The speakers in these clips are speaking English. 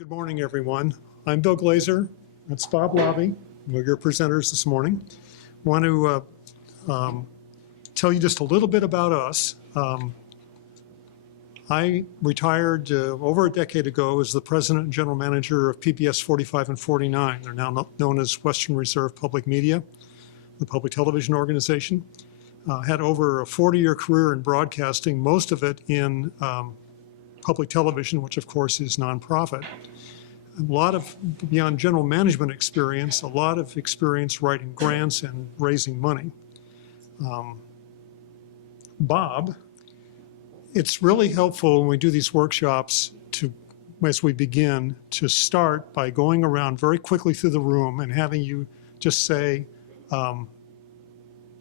Good morning, everyone. I'm Bill Glazer. That's Bob Lobby. We're your presenters this morning. I want to tell you just a little bit about us. I retired over a decade ago as the president and general manager of PBS 45 and 49. They're now known as Western Reserve Public Media, the public television organization. Had over a 40-year career in broadcasting, most of it in public television, which of course is nonprofit. A lot of, beyond general management experience, a lot of experience writing grants and raising money. Bob, it's really helpful when we do these workshops to, as we begin, to start by going around very quickly through the room and having you just say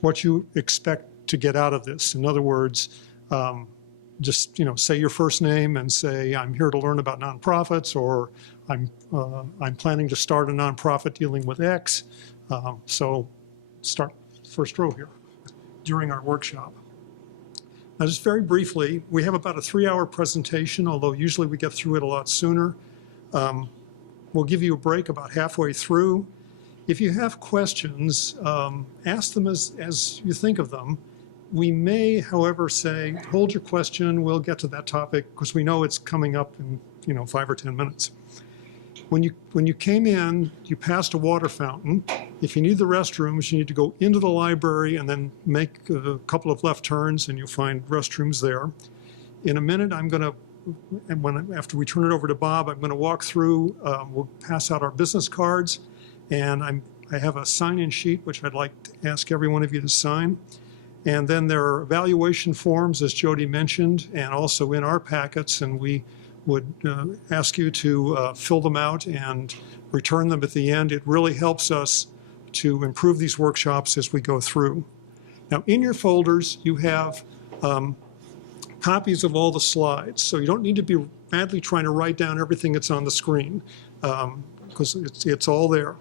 what you expect to get out of this. In other words, just say your first name and say, I'm here to learn about nonprofits, or I'm planning to start a nonprofit dealing with X. So start first row here during our workshop. Now, just very briefly, we have about a 3-hour presentation, although usually we get through it a lot sooner. We'll give you a break about halfway through. If you have questions, ask them as you think of them. We may, however, say, hold your question, we'll get to that topic, because we know it's coming up in 5 or 10 minutes. When you came in, you passed a water fountain. If you need the restrooms, you need to go into the library and then make a couple of left turns, and you'll find restrooms there. In a minute, after we turn it over to Bob, I'm going to walk through, we'll pass out our business cards, and I have a sign-in sheet, which I'd like to ask every one of you to sign. And then there are evaluation forms, as Jody mentioned, and also in our packets, and we would ask you to fill them out and return them at the end. It really helps us to improve these workshops as we go through. Now, in your folders, you have copies of all the slides, so you don't need to be madly trying to write down everything that's on the screen, because it's all there.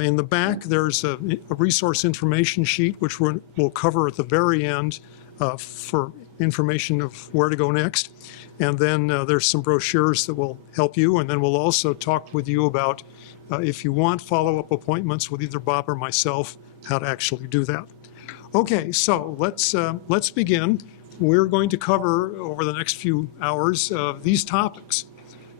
In the back, there's a resource information sheet, which we'll cover at the very end for information of where to go next. And then there's some brochures that will help you. And then we'll also talk with you about, if you want follow-up appointments with either Bob or myself, how to actually do that. Okay, so let's begin. We're going to cover over the next few hours these topics.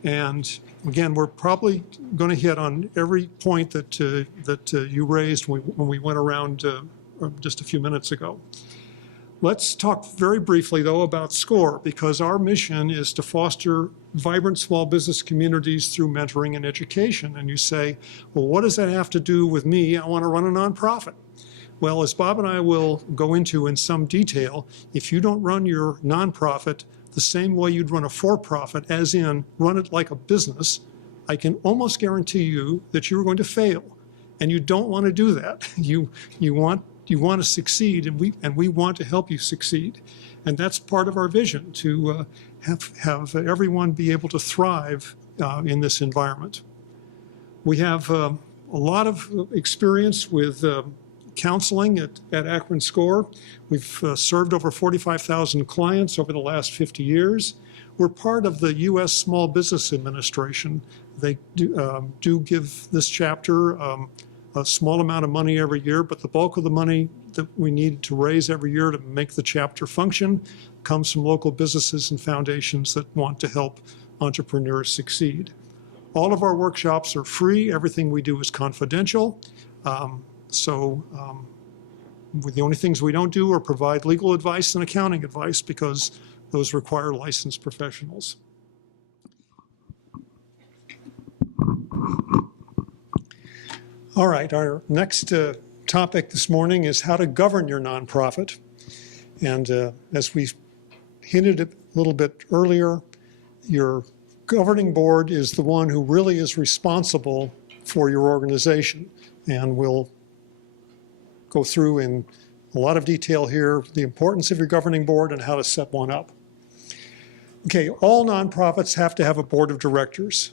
And again, we're probably going to hit on every point that you raised when we went around just a few minutes ago. Let's talk very briefly, though, about SCORE, because our mission is to foster vibrant small business communities through mentoring and education. And you say, well, what does that have to do with me? I want to run a nonprofit. Well, as Bob and I will go into in some detail, if you don't run your nonprofit the same way you'd run a for-profit, as in run it like a business, I can almost guarantee you that you're going to fail. And you don't want to do that. You want to succeed, and we want to help you succeed. And that's part of our vision, to have everyone be able to thrive in this environment. We have a lot of experience with counseling at Akron SCORE. We've served over 45,000 clients over the last 50 years. We're part of the U.S. Small Business Administration. They do give this chapter a small amount of money every year, but the bulk of the money that we need to raise every year to make the chapter function comes from local businesses and foundations that want to help entrepreneurs succeed. All of our workshops are free. Everything we do is confidential. The only things we don't do are provide legal advice and accounting advice, because those require licensed professionals. All right, our next topic this morning is how to govern your nonprofit. And as we hinted a little bit earlier, your governing board is the one who really is responsible for your organization. And we'll go through in a lot of detail here the importance of your governing board and how to set one up. Okay, all nonprofits have to have a board of directors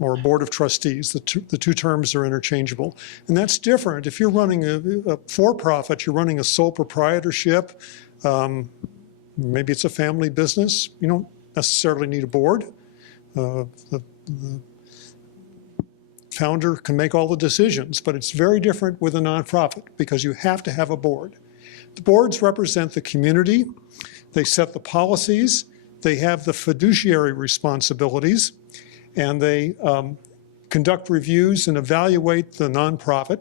or a board of trustees. The two terms are interchangeable. And that's different. If you're running a for-profit, you're running a sole proprietorship, maybe it's a family business, you don't necessarily need a board. The founder can make all the decisions, but it's very different with a nonprofit because you have to have a board. The boards represent the community. They set the policies. They have the fiduciary responsibilities, and they conduct reviews and evaluate the nonprofit.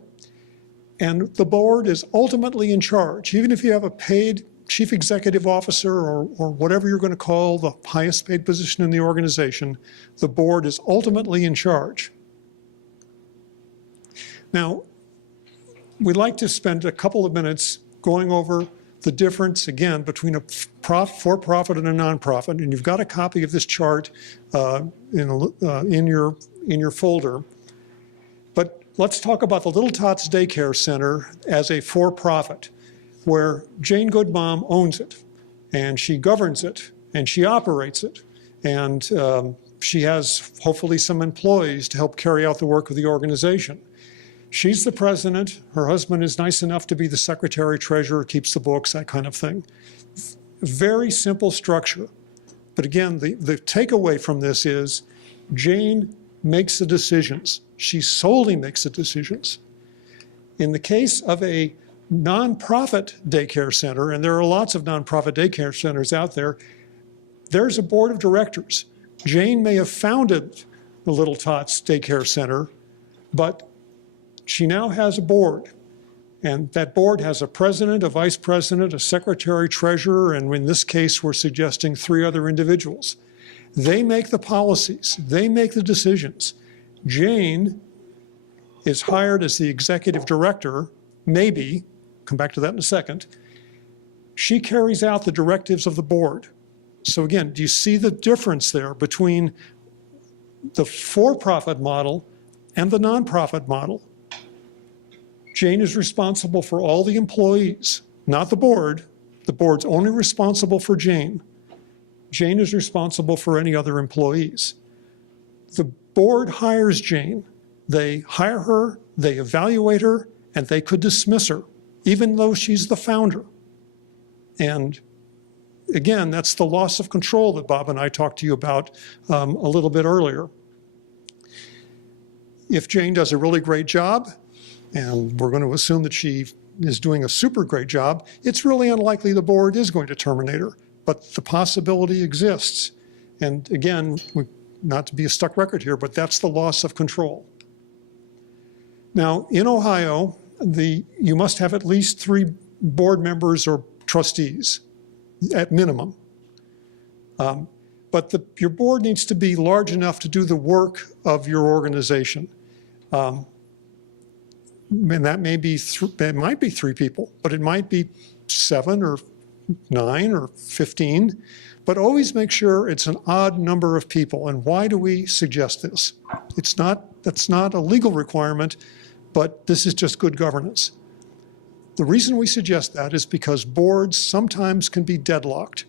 And the board is ultimately in charge. Even if you have a paid chief executive officer or whatever you're going to call the highest paid position in the organization, the board is ultimately in charge. Now, we'd like to spend a couple of minutes going over the difference, again, between a for-profit and a nonprofit. And you've got a copy of this chart in your folder. But let's talk about the Little Tots Daycare Center as a for-profit, where Jane Goodmom owns it, and she governs it, and she operates it, and she has hopefully some employees to help carry out the work of the organization. She's the president. Her husband is nice enough to be the secretary, treasurer, keeps the books, that kind of thing. Very simple structure. But again, the takeaway from this is Jane makes the decisions. She solely makes the decisions. In the case of a nonprofit daycare center, and there are lots of nonprofit daycare centers out there, there's a board of directors. Jane may have founded the Little Tots Daycare Center, but she now has a board, and that board has a president, a vice president, a secretary, treasurer, and in this case, we're suggesting 3 other individuals. They make the policies. They make the decisions. Jane is hired as the executive director, maybe, come back to that in a second. She carries out the directives of the board. So again, do you see the difference there between the for-profit model and the nonprofit model? Jane is responsible for all the employees, not the board. The board's only responsible for Jane. Jane is responsible for any other employees. The board hires Jane. They hire her, they evaluate her, and they could dismiss her, even though she's the founder. And again, that's the loss of control that Bob and I talked to you about a little bit earlier. If Jane does a really great job, and we're going to assume that she is doing a super great job, it's really unlikely the board is going to terminate her, but the possibility exists. And again, not to be a stuck record here, but that's the loss of control. Now, in Ohio, you must have at least 3 board members or trustees at minimum. But your board needs to be large enough to do the work of your organization. And that may be, it might be 3 people, but it might be 7 or 9 or 15. But always make sure it's an odd number of people. And why do we suggest this? That's not a legal requirement, but this is just good governance. The reason we suggest that is because boards sometimes can be deadlocked.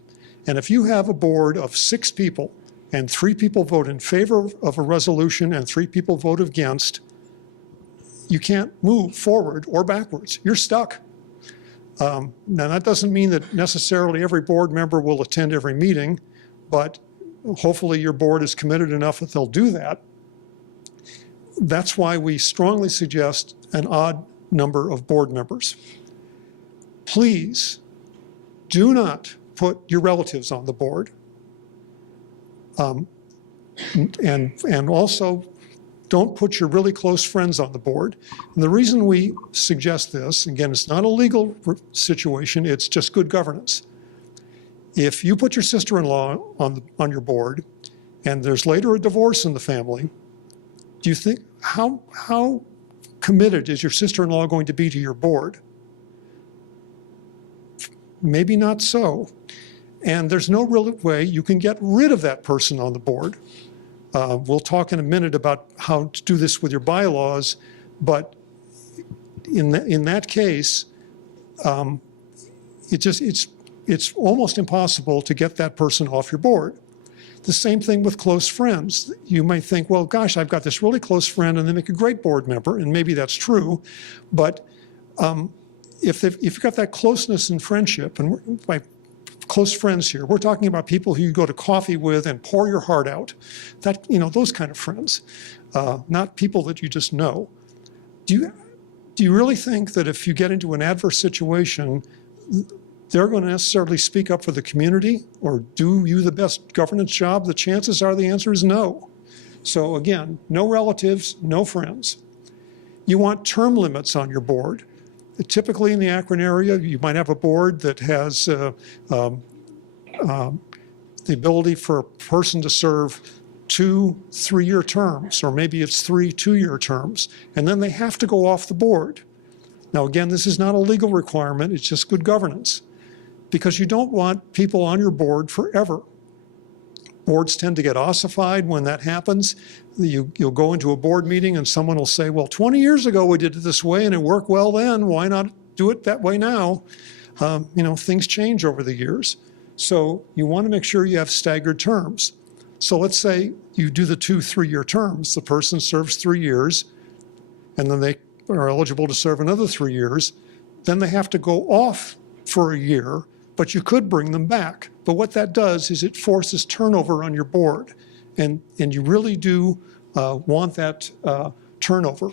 And if you have a board of 6 people and 3 people vote in favor of a resolution and 3 people vote against, you can't move forward or backwards. You're stuck. Now, that doesn't mean that necessarily every board member will attend every meeting, but hopefully your board is committed enough that they'll do that. That's why we strongly suggest an odd number of board members. Please do not put your relatives on the board. And also, don't put your really close friends on the board. And the reason we suggest this, again, it's not a legal situation, it's just good governance. If you put your sister-in-law on your board and there's later a divorce in the family, do you think, how committed is your sister-in-law going to be to your board? Maybe not so. And there's no real way you can get rid of that person on the board. We'll talk in a minute about how to do this with your bylaws, but in that case, it's almost impossible to get that person off your board. The same thing with close friends. You might think, well, gosh, I've got this really close friend and they make a great board member, and maybe that's true, but if you've got that closeness and friendship, and by close friends here. We're talking about people who you go to coffee with and pour your heart out. That, those kind of friends, not people that you just know. Do you really think that if you get into an adverse situation, they're going to necessarily speak up for the community or do you the best governance job? The chances are the answer is no. So again, no relatives, no friends. You want term limits on your board. Typically in the Akron area, you might have a board that has the ability for a person to serve 2 3-year terms, or maybe it's 3 2-year terms, and then they have to go off the board. Now again, this is not a legal requirement, it's just good governance, because you don't want people on your board forever. Boards tend to get ossified when that happens. You'll go into a board meeting and someone will say, well, 20 years ago we did it this way and it worked well then, why not do it that way now? Things change over the years. So you want to make sure you have staggered terms. So let's say you do the 2 3-year terms. The person serves 3 years and then they are eligible to serve another 3 years. Then they have to go off for a year, but you could bring them back. But what that does is it forces turnover on your board. And you really do want that turnover.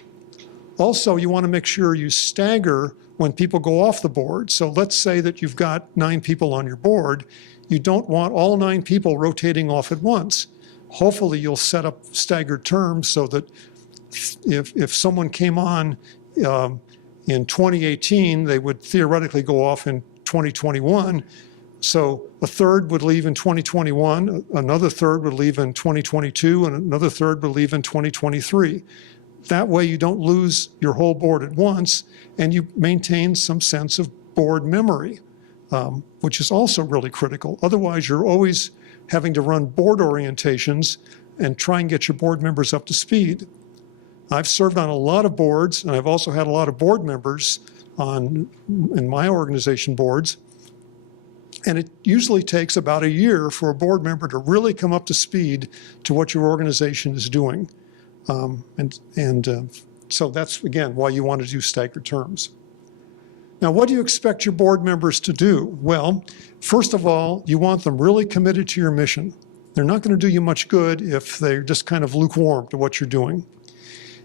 Also, you want to make sure you stagger when people go off the board. So let's say that you've got 9 people on your board. You don't want all 9 people rotating off at once. Hopefully you'll set up staggered terms so that if someone came on in 2018, they would theoretically go off in 2021. So a third would leave in 2021, another third would leave in 2022, and another third would leave in 2023. That way you don't lose your whole board at once, and you maintain some sense of board memory, which is also really critical. Otherwise, you're always having to run board orientations and try and get your board members up to speed. I've served on a lot of boards, and I've also had a lot of board members in my organization boards. And it usually takes about a year for a board member to really come up to speed to what your organization is doing. So that's, again, why you want to do staggered terms. Now, what do you expect your board members to do? Well, first of all, you want them really committed to your mission. They're not going to do you much good if they're just kind of lukewarm to what you're doing.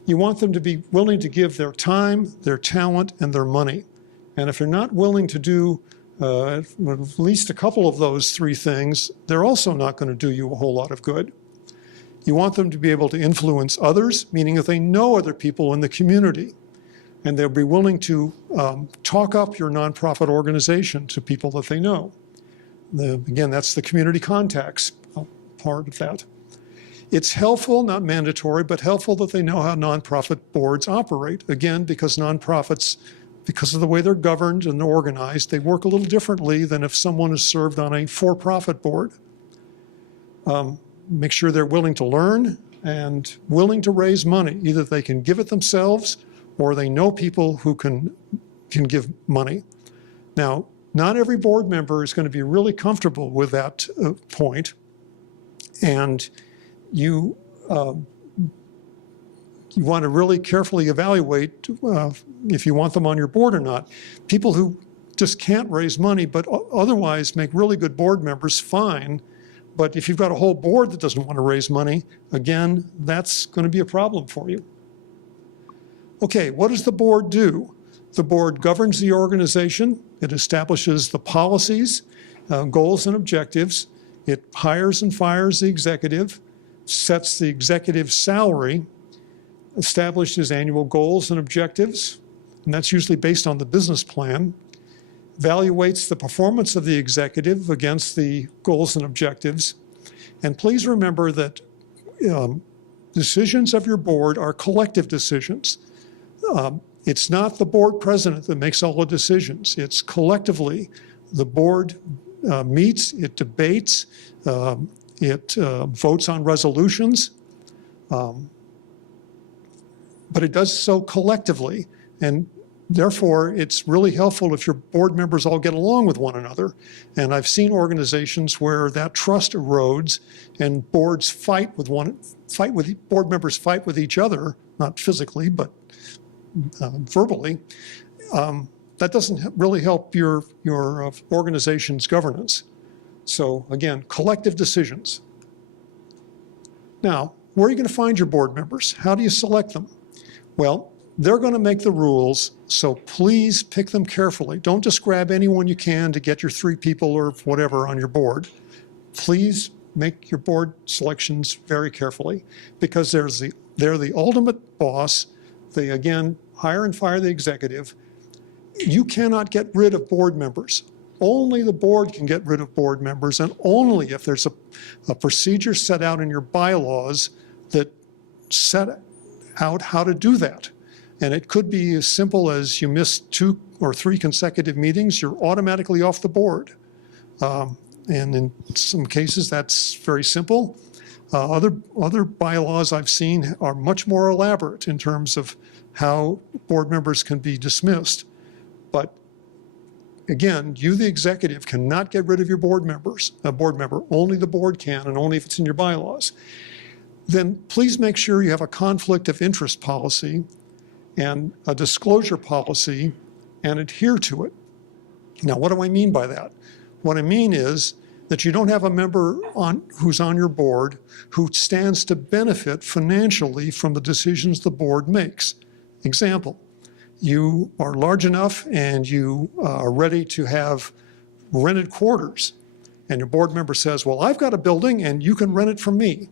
You want them to be willing to give their time, their talent, and their money. And if they're not willing to do at least a couple of those 3 things, they're also not going to do you a whole lot of good. You want them to be able to influence others, meaning that they know other people in the community, and they'll be willing to talk up your nonprofit organization to people that they know. Again, that's the community contacts part of that. It's helpful, not mandatory, but helpful that they know how nonprofit boards operate. Again, because nonprofits, because of the way they're governed and organized, they work a little differently than if someone is served on a for-profit board. Make sure they're willing to learn and willing to raise money. Either they can give it themselves or they know people who can give money. Now, not every board member is going to be really comfortable with that point, and you want to really carefully evaluate if you want them on your board or not. People who just can't raise money but otherwise make really good board members, fine. But if you've got a whole board that doesn't want to raise money, again, that's going to be a problem for you. Okay, what does the board do? The board governs the organization. It establishes the policies, goals, and objectives. It hires and fires the executive, sets the executive's salary, establishes annual goals and objectives, and that's usually based on the business plan, evaluates the performance of the executive against the goals and objectives. And please remember that decisions of your board are collective decisions. It's not the board president that makes all the decisions. It's collectively. The board meets, it debates, it votes on resolutions, but it does so collectively. And therefore, it's really helpful if your board members all get along with one another. And I've seen organizations where that trust erodes and board members fight with each other, not physically, but verbally. That doesn't really help your organization's governance. So again, collective decisions. Now, where are you going to find your board members? How do you select them? Well, they're going to make the rules, so please pick them carefully. Don't just grab anyone you can to get your 3 people or whatever on your board. Please make your board selections very carefully, because they're the ultimate boss. They, again, hire and fire the executive. You cannot get rid of board members. Only the board can get rid of board members, and only if there's a procedure set out in your bylaws that set out how to do that. And it could be as simple as you miss 2 or 3 consecutive meetings, you're automatically off the board. And in some cases, that's very simple. Other bylaws I've seen are much more elaborate in terms of how board members can be dismissed. But again, you, the executive, cannot get rid of your board member. Only the board can, and only if it's in your bylaws. Then please make sure you have a conflict of interest policy and a disclosure policy and adhere to it. Now, what do I mean by that? What I mean is that you don't have a member who's on your board who stands to benefit financially from the decisions the board makes. Example, you are large enough and you are ready to have rented quarters, and your board member says, well, I've got a building and you can rent it from me.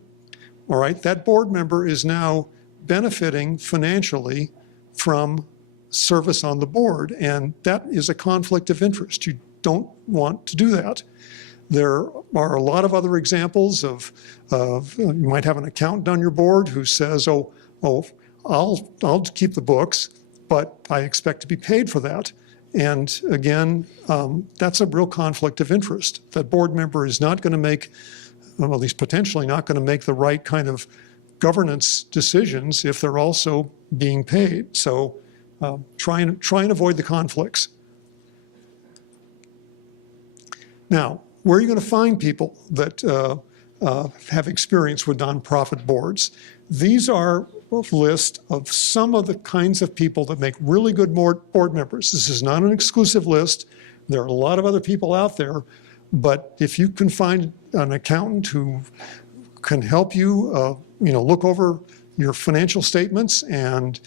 All right, that board member is now benefiting financially from service on the board, and that is a conflict of interest. You don't want to do that. There are a lot of other examples of you might have an accountant on your board who says, oh, I'll keep the books, but I expect to be paid for that. And again, that's a real conflict of interest. That board member is not going to make, well, at least potentially not going to make the right kind of governance decisions if they're also being paid. So try and avoid the conflicts. Now, where are you going to find people that have experience with nonprofit boards? These are a list of some of the kinds of people that make really good board members. This is not an exclusive list. There are a lot of other people out there, but if you can find an accountant who can help you, look over your financial statements and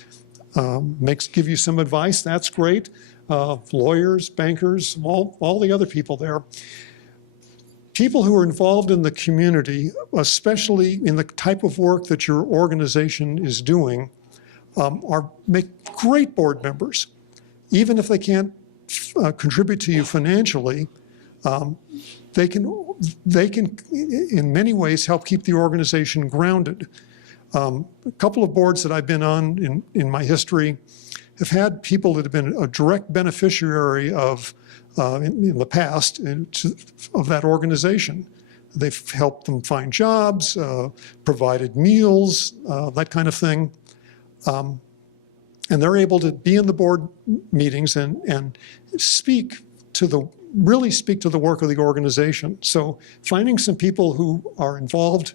give you some advice, that's great. Lawyers, bankers, all the other people there. People who are involved in the community, especially in the type of work that your organization is doing, make great board members. Even if they can't contribute to you financially, they can in many ways help keep the organization grounded. A couple of boards that I've been on in my history have had people that have been a direct beneficiary of in the past of that organization. They've helped them find jobs, provided meals, that kind of thing. And they're able to be in the board meetings and really speak to the work of the organization. So finding some people who are involved,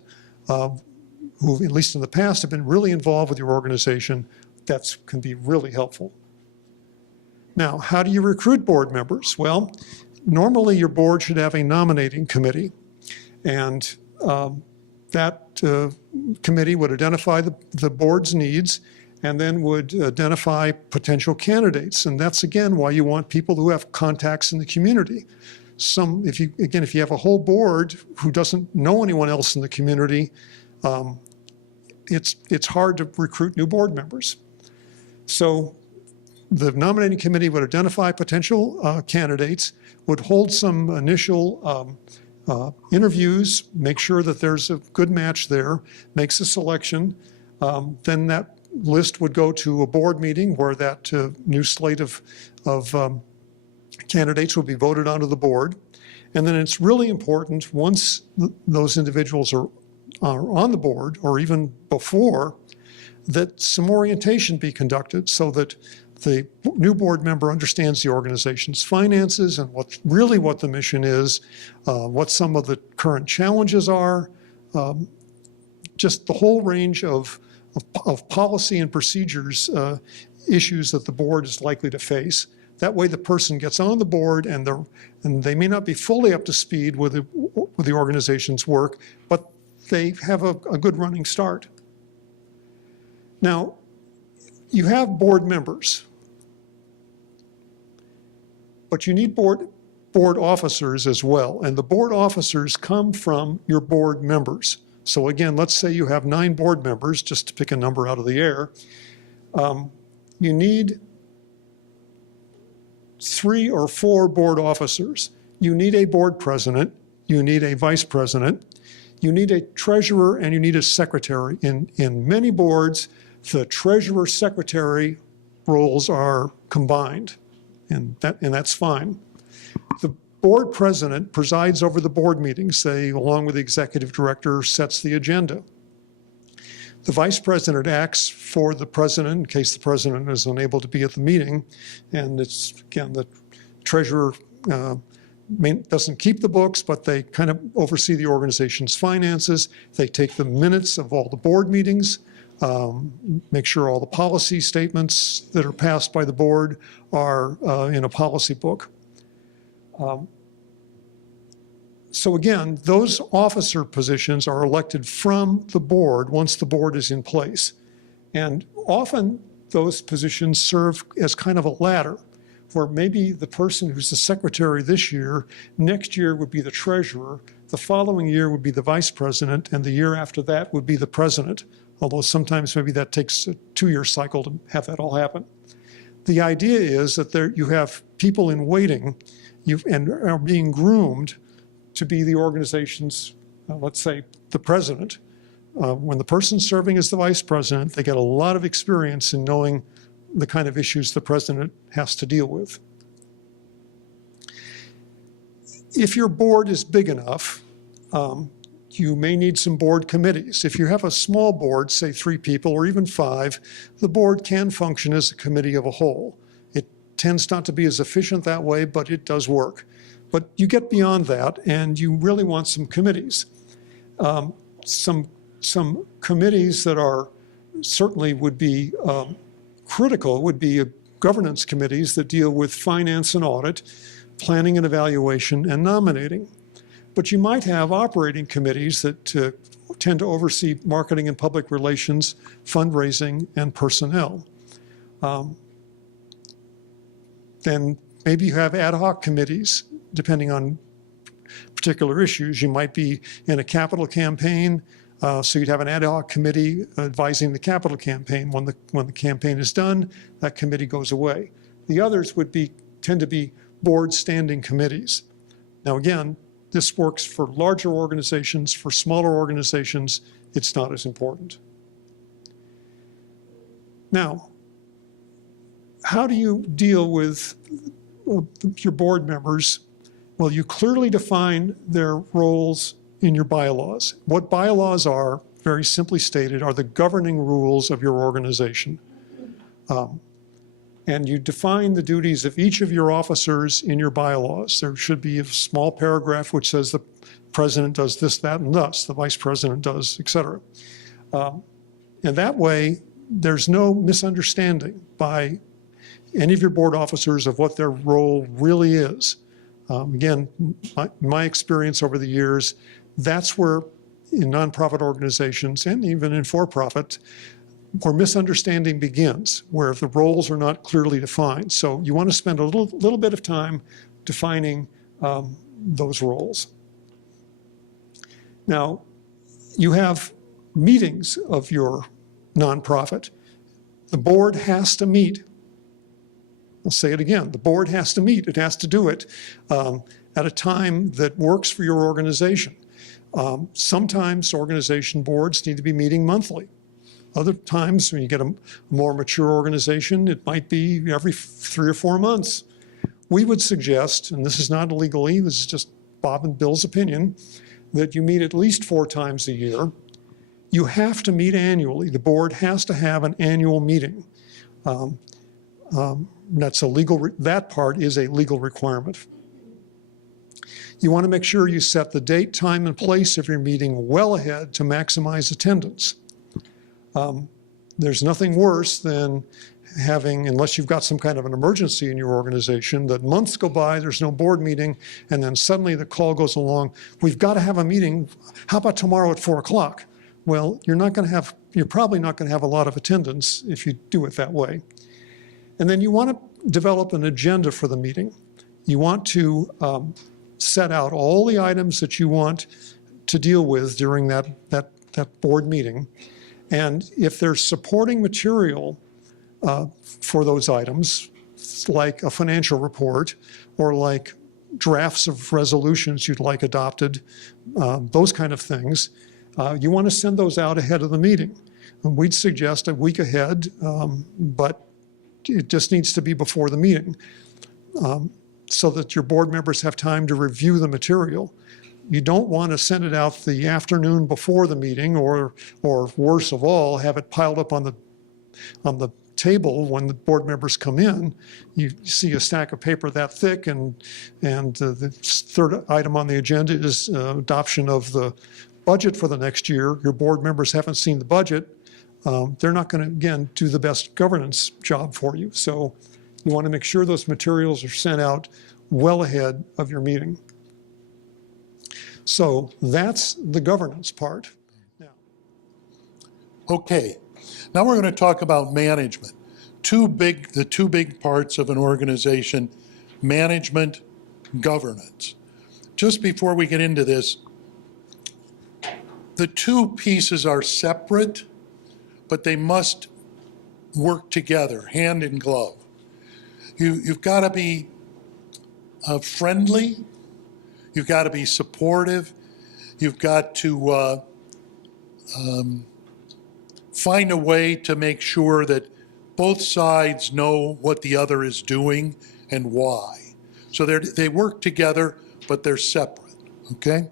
who at least in the past have been really involved with your organization, that can be really helpful. Now, how do you recruit board members? Well, normally your board should have a nominating committee, and that committee would identify the board's needs and then would identify potential candidates. And that's, again, why you want people who have contacts in the community. If you have a whole board who doesn't know anyone else in the community, it's hard to recruit new board members. So the nominating committee would identify potential candidates, would hold some initial interviews, make sure that there's a good match there, makes a selection. Then that list would go to a board meeting where that new slate of candidates would be voted onto the board. And then it's really important, once those individuals are on the board, or even before, that some orientation be conducted so that the new board member understands the organization's finances and what the mission is, what some of the current challenges are, just the whole range of policy and procedures issues that the board is likely to face. That way the person gets on the board and they may not be fully up to speed with the organization's work, but they have a good running start. Now, you have board members, but you need board officers as well. And the board officers come from your board members. So again, let's say you have 9 board members, just to pick a number out of the air. You need 3 or 4 board officers. You need a board president, you need a vice president, you need a treasurer, and you need a secretary. In many boards, the treasurer-secretary roles are combined, and that's fine. The board president presides over the board meetings. They, along with the executive director, sets the agenda. The vice president acts for the president in case the president is unable to be at the meeting. And it's, again, the treasurer doesn't keep the books, but they kind of oversee the organization's finances. They take the minutes of all the board meetings, make sure all the policy statements that are passed by the board are in a policy book. So again, those officer positions are elected from the board once the board is in place. And often those positions serve as kind of a ladder, where maybe the person who's the secretary this year, next year would be the treasurer, the following year would be the vice president, and the year after that would be the president, although sometimes maybe that takes a 2-year cycle to have that all happen. The idea is that you have people in waiting and are being groomed to be the organization's, let's say, the president. When the person's serving as the vice president, they get a lot of experience in knowing the kind of issues the president has to deal with. If your board is big enough, you may need some board committees. If you have a small board, say 3 people or even 5, the board can function as a committee of a whole. It tends not to be as efficient that way, but it does work. But you get beyond that, and you really want some committees. Some committees that are certainly would be critical would be governance committees that deal with finance and audit, planning and evaluation, and nominating. But you might have operating committees that tend to oversee marketing and public relations, fundraising, and personnel. Then maybe you have ad hoc committees, depending on particular issues. You might be in a capital campaign, so you'd have an ad hoc committee advising the capital campaign. When the campaign is done, that committee goes away. The others would tend to be board standing committees. Now again, this works for larger organizations. For smaller organizations, it's not as important. Now, how do you deal with your board members? Well, you clearly define their roles in your bylaws. What bylaws are, very simply stated, are the governing rules of your organization. And you define the duties of each of your officers in your bylaws. There should be a small paragraph which says the president does this, that, and thus, the vice president does, et cetera. And that way, there's no misunderstanding by any of your board officers of what their role really is. Again, my experience over the years, that's where in nonprofit organizations and even in for-profit, where misunderstanding begins, where the roles are not clearly defined. So you want to spend a little bit of time defining those roles. Now, you have meetings of your nonprofit. The board has to meet. I'll say it again, the board has to meet. It has to do it at a time that works for your organization. Sometimes organization boards need to be meeting monthly. Other times, when you get a more mature organization, it might be every 3 or 4 months. We would suggest, and this is not a legalese, this is just Bob and Bill's opinion, that you meet at least 4 times a year. You have to meet annually. The board has to have an annual meeting. That's a legal, that part is a legal requirement. You want to make sure you set the date, time, and place of your meeting well ahead to maximize attendance. There's nothing worse than having, unless you've got some kind of an emergency in your organization, that months go by, there's no board meeting, and then suddenly the call goes along, we've got to have a meeting, how about tomorrow at 4 o'clock? Well, you're probably not going to have a lot of attendance if you do it that way. And then you want to develop an agenda for the meeting. You want to set out all the items that you want to deal with during that board meeting. And if there's supporting material for those items, like a financial report or like drafts of resolutions you'd like adopted, those kind of things, you want to send those out ahead of the meeting. And we'd suggest a week ahead, but it just needs to be before the meeting so that your board members have time to review the material. You don't want to send it out the afternoon before the meeting, or worse of all, have it piled up on the table when the board members come in. You see a stack of paper that thick, and the third item on the agenda is adoption of the budget for the next year. Your board members haven't seen the budget. They're not going to, again, do the best governance job for you. So you want to make sure those materials are sent out well ahead of your meeting. So that's the governance part. Now. Okay, now we're going to talk about management. The two big parts of an organization: management, governance. Just before we get into this, the two pieces are separate, but they must work together, hand in glove. You've got to be friendly. You've got to be supportive. You've got to find a way to make sure that both sides know what the other is doing and why. So they work together, but they're separate, okay?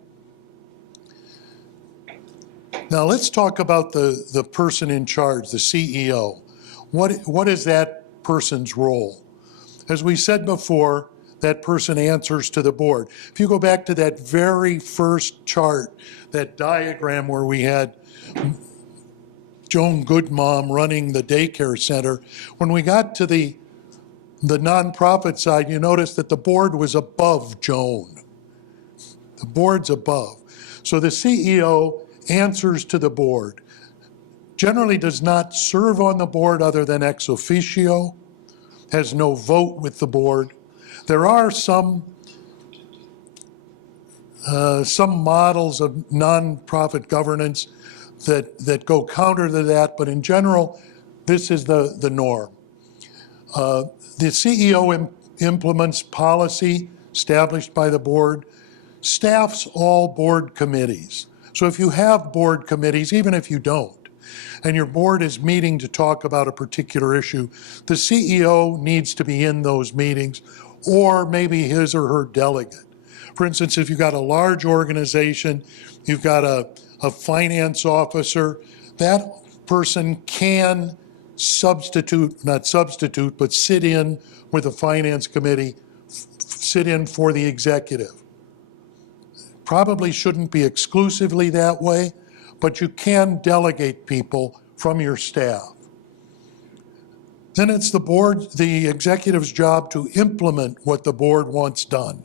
Now let's talk about the person in charge, the CEO. What is that person's role? As we said before, that person answers to the board. If you go back to that very first chart, that diagram where we had Joan Goodmom running the daycare center, when we got to the nonprofit side, you notice that the board was above Joan. The board's above. So the CEO answers to the board. Generally does not serve on the board other than ex officio, has no vote with the board. There are some models of nonprofit governance that go counter to that, but in general, this is the norm. The CEO implements policy established by the board, staffs all board committees. So if you have board committees, even if you don't, and your board is meeting to talk about a particular issue, the CEO needs to be in those meetings, or maybe his or her delegate. For instance, if you've got a large organization, you've got a finance officer, that person can sit in with the finance committee, sit in for the executive. Probably shouldn't be exclusively that way, but you can delegate people from your staff. Then it's the executive's job to implement what the board wants done.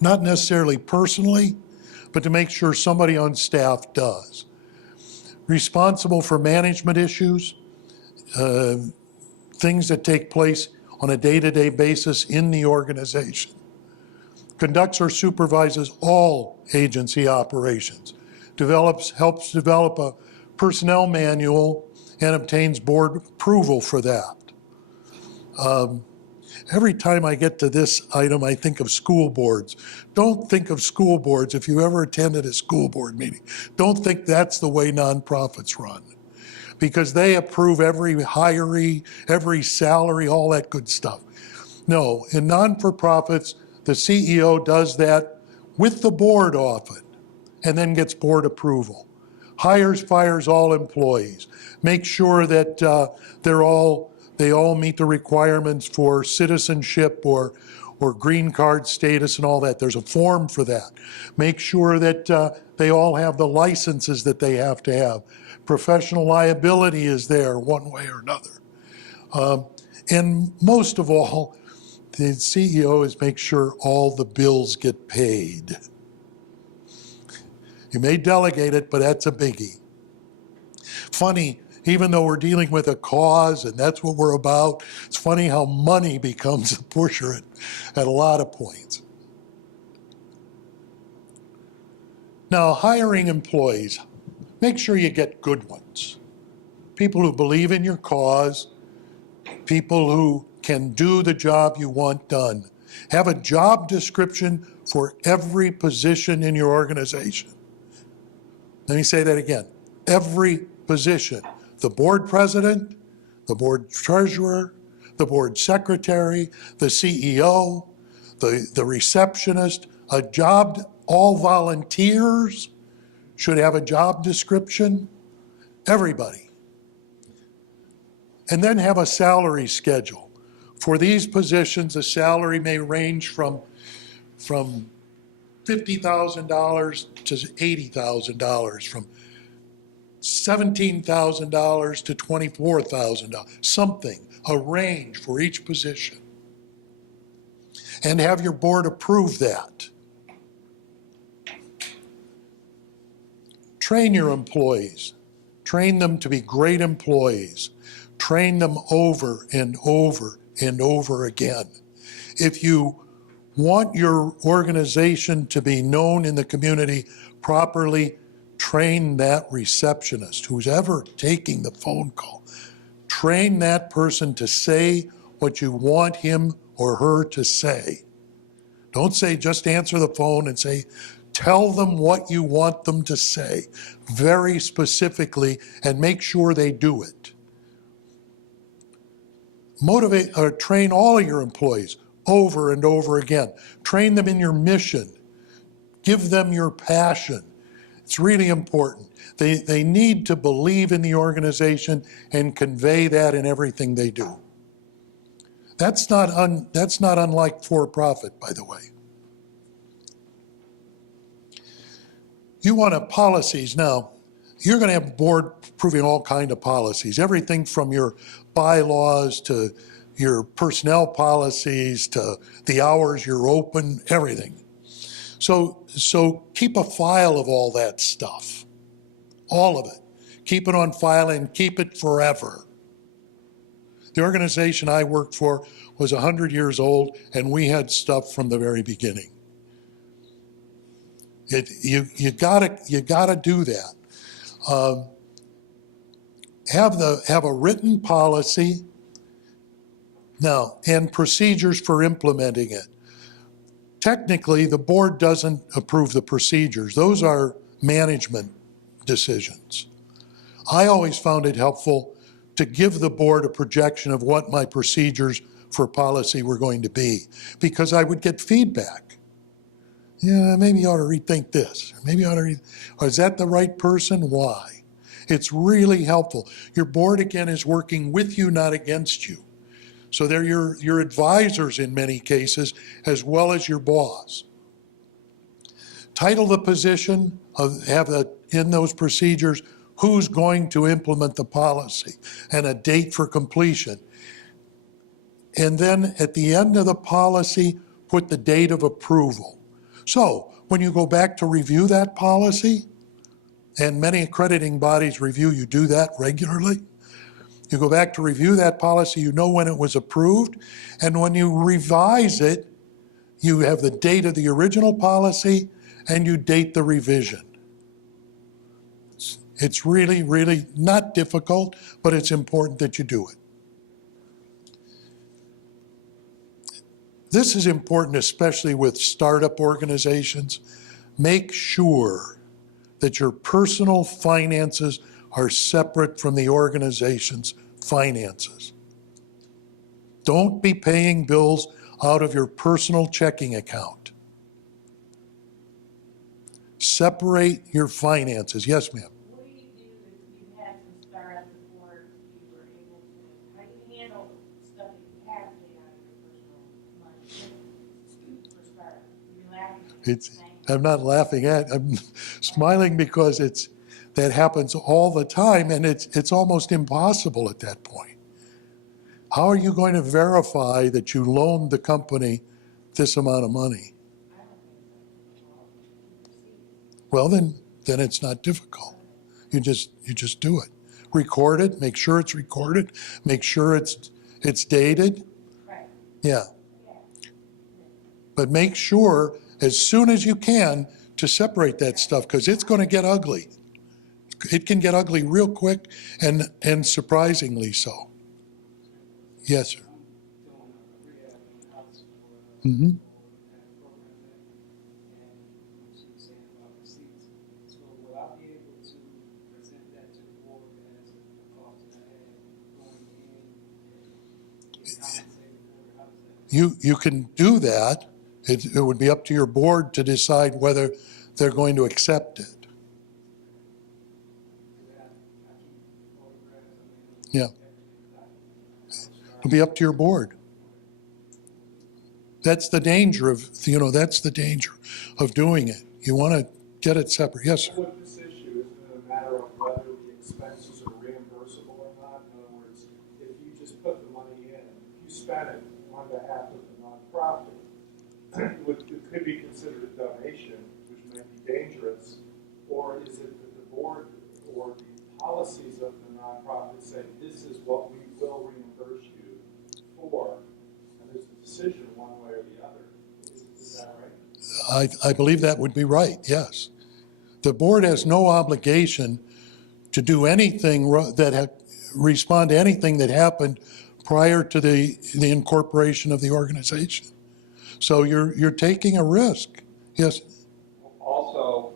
Not necessarily personally, but to make sure somebody on staff does. Responsible for management issues, things that take place on a day-to-day basis in the organization. Conducts or supervises all agency operations. Helps develop a personnel manual and obtains board approval for that. Every time I get to this item, I think of school boards. Don't think of school boards, if you ever attended a school board meeting, don't think that's the way nonprofits run. Because they approve every hiree, every salary, all that good stuff. No, in non-for-profits, the CEO does that with the board often, and then gets board approval. Hires, fires all employees. Make sure that they all meet the requirements for citizenship or green card status and all that. There's a form for that. Make sure that they all have the licenses that they have to have. Professional liability is there one way or another. And most of all, the CEO is make sure all the bills get paid. You may delegate it, but that's a biggie. Funny, even though we're dealing with a cause and that's what we're about, it's funny how money becomes a pusher at a lot of points. Now, hiring employees, make sure you get good ones. People who believe in your cause, people who can do the job you want done. Have a job description for every position in your organization. Let me say that again. Every position. The board president, the board treasurer, the board secretary, the CEO, the receptionist, all volunteers should have a job description. Everybody. And then have a salary schedule. For these positions, the salary may range from $50,000 to $80,000, from $17,000 to $24,000, something, a range for each position. And have your board approve that. Train your employees. Train them to be great employees. Train them over and over and over again. If you want your organization to be known in the community properly, train that receptionist, who's ever taking the phone call. Train that person to say what you want him or her to say. Don't say just answer the phone and say, tell them what you want them to say very specifically and make sure they do it. Motivate or train all of your employees over and over again. Train them in your mission. Give them your passion. It's really important. They need to believe in the organization and convey that in everything they do. That's not unlike for-profit, by the way. You want policies now. You're going to have board approving all kinds of policies, everything from your bylaws to your personnel policies to the hours you're open, everything. So keep a file of all that stuff, all of it. Keep it on file and keep it forever. The organization I worked for was 100 years old, and we had stuff from the very beginning. You gotta do that. Have a written policy now and procedures for implementing it. Technically, the board doesn't approve the procedures. Those are management decisions. I always found it helpful to give the board a projection of what my procedures for policy were going to be, because I would get feedback. Yeah, maybe you ought to rethink this. Maybe you ought to, or is that the right person? Why? It's really helpful. Your board, again, is working with you, not against you. So they're your advisors in many cases, as well as your boss. Title the position, in those procedures, who's going to implement the policy, and a date for completion. And then at the end of the policy, put the date of approval. So when you go back to review that policy, and many accrediting bodies review, you do that regularly. You go back to review that policy, you know when it was approved, and when you revise it, you have the date of the original policy and you date the revision. It's really, really not difficult, but it's important that you do it. This is important, especially with startup organizations. Make sure that your personal finances are separate from the organization's finances. Don't be paying bills out of your personal checking account. Separate your finances. Yes, ma'am. What do you do if you had some startup before you were able to, how do you handle stuff that you have to pay out of your personal money for startup? You're laughing. I'm not laughing at, I'm smiling because That happens all the time, and it's almost impossible at that point. How are you going to verify that you loaned the company this amount of money? Well, then it's not difficult. You just do it. Record it, make sure it's recorded, make sure it's dated. Right. Yeah. But make sure as soon as you can to separate that stuff, because it's going to get ugly. It can get ugly real quick and surprisingly so. Yes, sir. Mm-hmm. You can do that. It would be up to your board to decide whether they're going to accept it. Yeah. It'll be up to your board. That's the danger of, that's the danger of doing it. You want to get it separate. Yes, sir. With this issue, isn't it a matter of whether the expenses are reimbursable or not? In other words, if you just put the money in, if you spend it on behalf of the nonprofit, it could be considered a donation, which may be dangerous, or is it that the board or the policies of the nonprofit say this is what we will reimburse you for, and there's a decision one way or the other? Is that right? I believe that would be right, yes. The board has no obligation to do anything respond to anything that happened prior to the incorporation of the organization. So you're taking a risk. Yes. Also,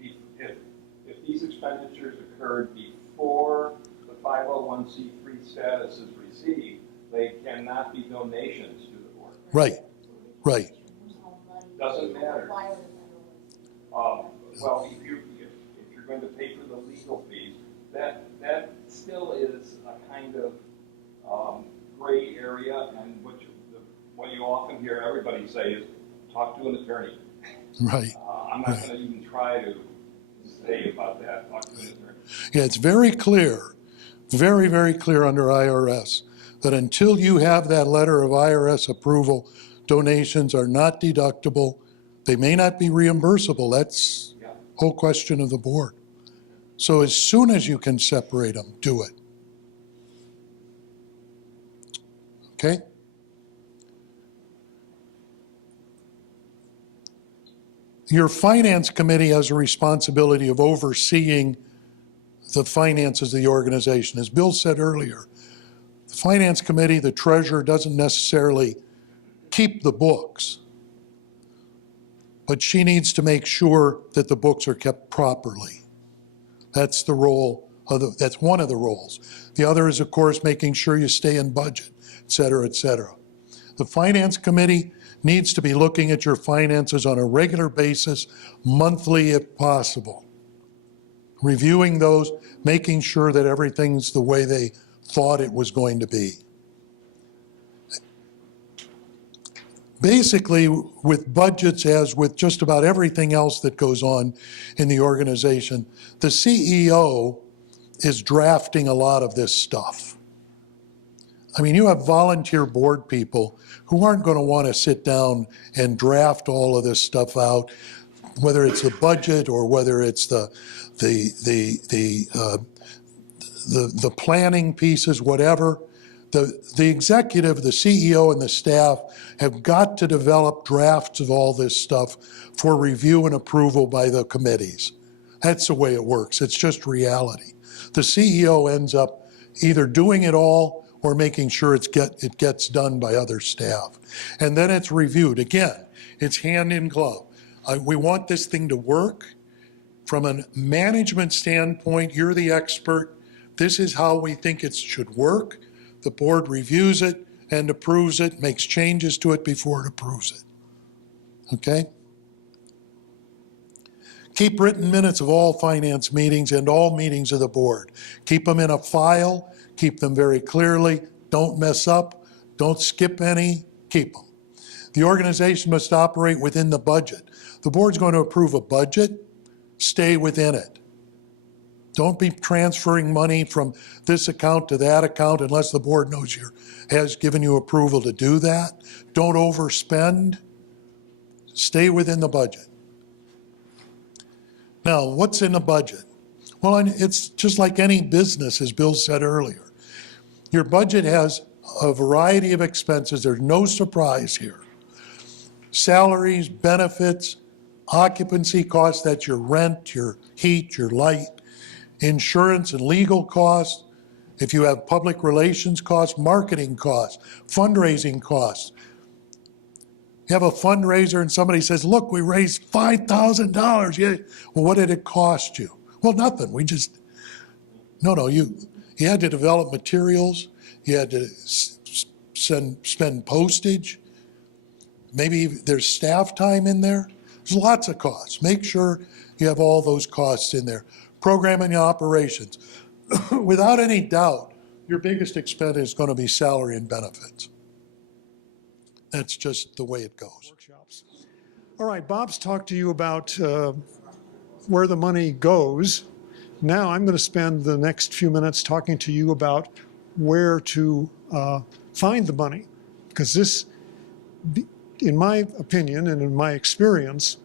if these expenditures occurred before the 501c3 status is received, they cannot be donations to the board. Right. Right. Doesn't matter. Well, if you're going to pay for the legal fees, that still is a kind of gray area, and what you often hear everybody say is, talk to an attorney. Right. I'm not going to even try to say about that, talk to an attorney. Yeah, it's very clear, very, very clear under IRS that until you have that letter of IRS approval, donations are not deductible. They may not be reimbursable. That's the whole question of the board. So as soon as you can separate them, do it. Okay? Your finance committee has a responsibility of overseeing the finances of the organization. As Bill said earlier, the finance committee, the treasurer, doesn't necessarily keep the books, but she needs to make sure that the books are kept properly. That's the role of that's one of the roles. The other is, of course, making sure you stay in budget, et cetera, et cetera. The finance committee needs to be looking at your finances on a regular basis, monthly if possible. Reviewing those, making sure that everything's the way they thought it was going to be. Basically, with budgets, as with just about everything else that goes on in the organization, the CEO is drafting a lot of this stuff. I mean, you have volunteer board people who aren't going to want to sit down and draft all of this stuff out, whether it's the budget or whether it's the planning pieces, whatever. The executive, the CEO, and the staff have got to develop drafts of all this stuff for review and approval by the committees. That's the way it works. It's just reality. The CEO ends up either doing it all or making sure it gets done by other staff. And then it's reviewed. Again, it's hand in glove. We want this thing to work. From a management standpoint, you're the expert. This is how we think it should work. The board reviews it and approves it, makes changes to it before it approves it. Okay? Keep written minutes of all finance meetings and all meetings of the board. Keep them in a file. Keep them very clearly. Don't mess up. Don't skip any. Keep them. The organization must operate within the budget. The board's going to approve a budget. Stay within it. Don't be transferring money from this account to that account unless the board knows has given you approval to do that. Don't overspend. Stay within the budget. Now, what's in the budget? Well, it's just like any business, as Bill said earlier. Your budget has a variety of expenses. There's no surprise here. Salaries, benefits, occupancy costs, that's your rent, your heat, your light, insurance and legal costs. If you have public relations costs, marketing costs, fundraising costs. You have a fundraiser and somebody says, look, we raised $5,000. Yeah. Well, what did it cost you? Well, nothing. You had to develop materials. You had to spend postage. Maybe there's staff time in there. There's lots of costs. Make sure you have all those costs in there. Programming and operations. Without any doubt, your biggest expense is going to be salary and benefits. That's just the way it goes. Workshops. All right, Bob's talked to you about where the money goes. Now I'm going to spend the next few minutes talking to you about where to find the money. Because this, in my opinion and in my experience,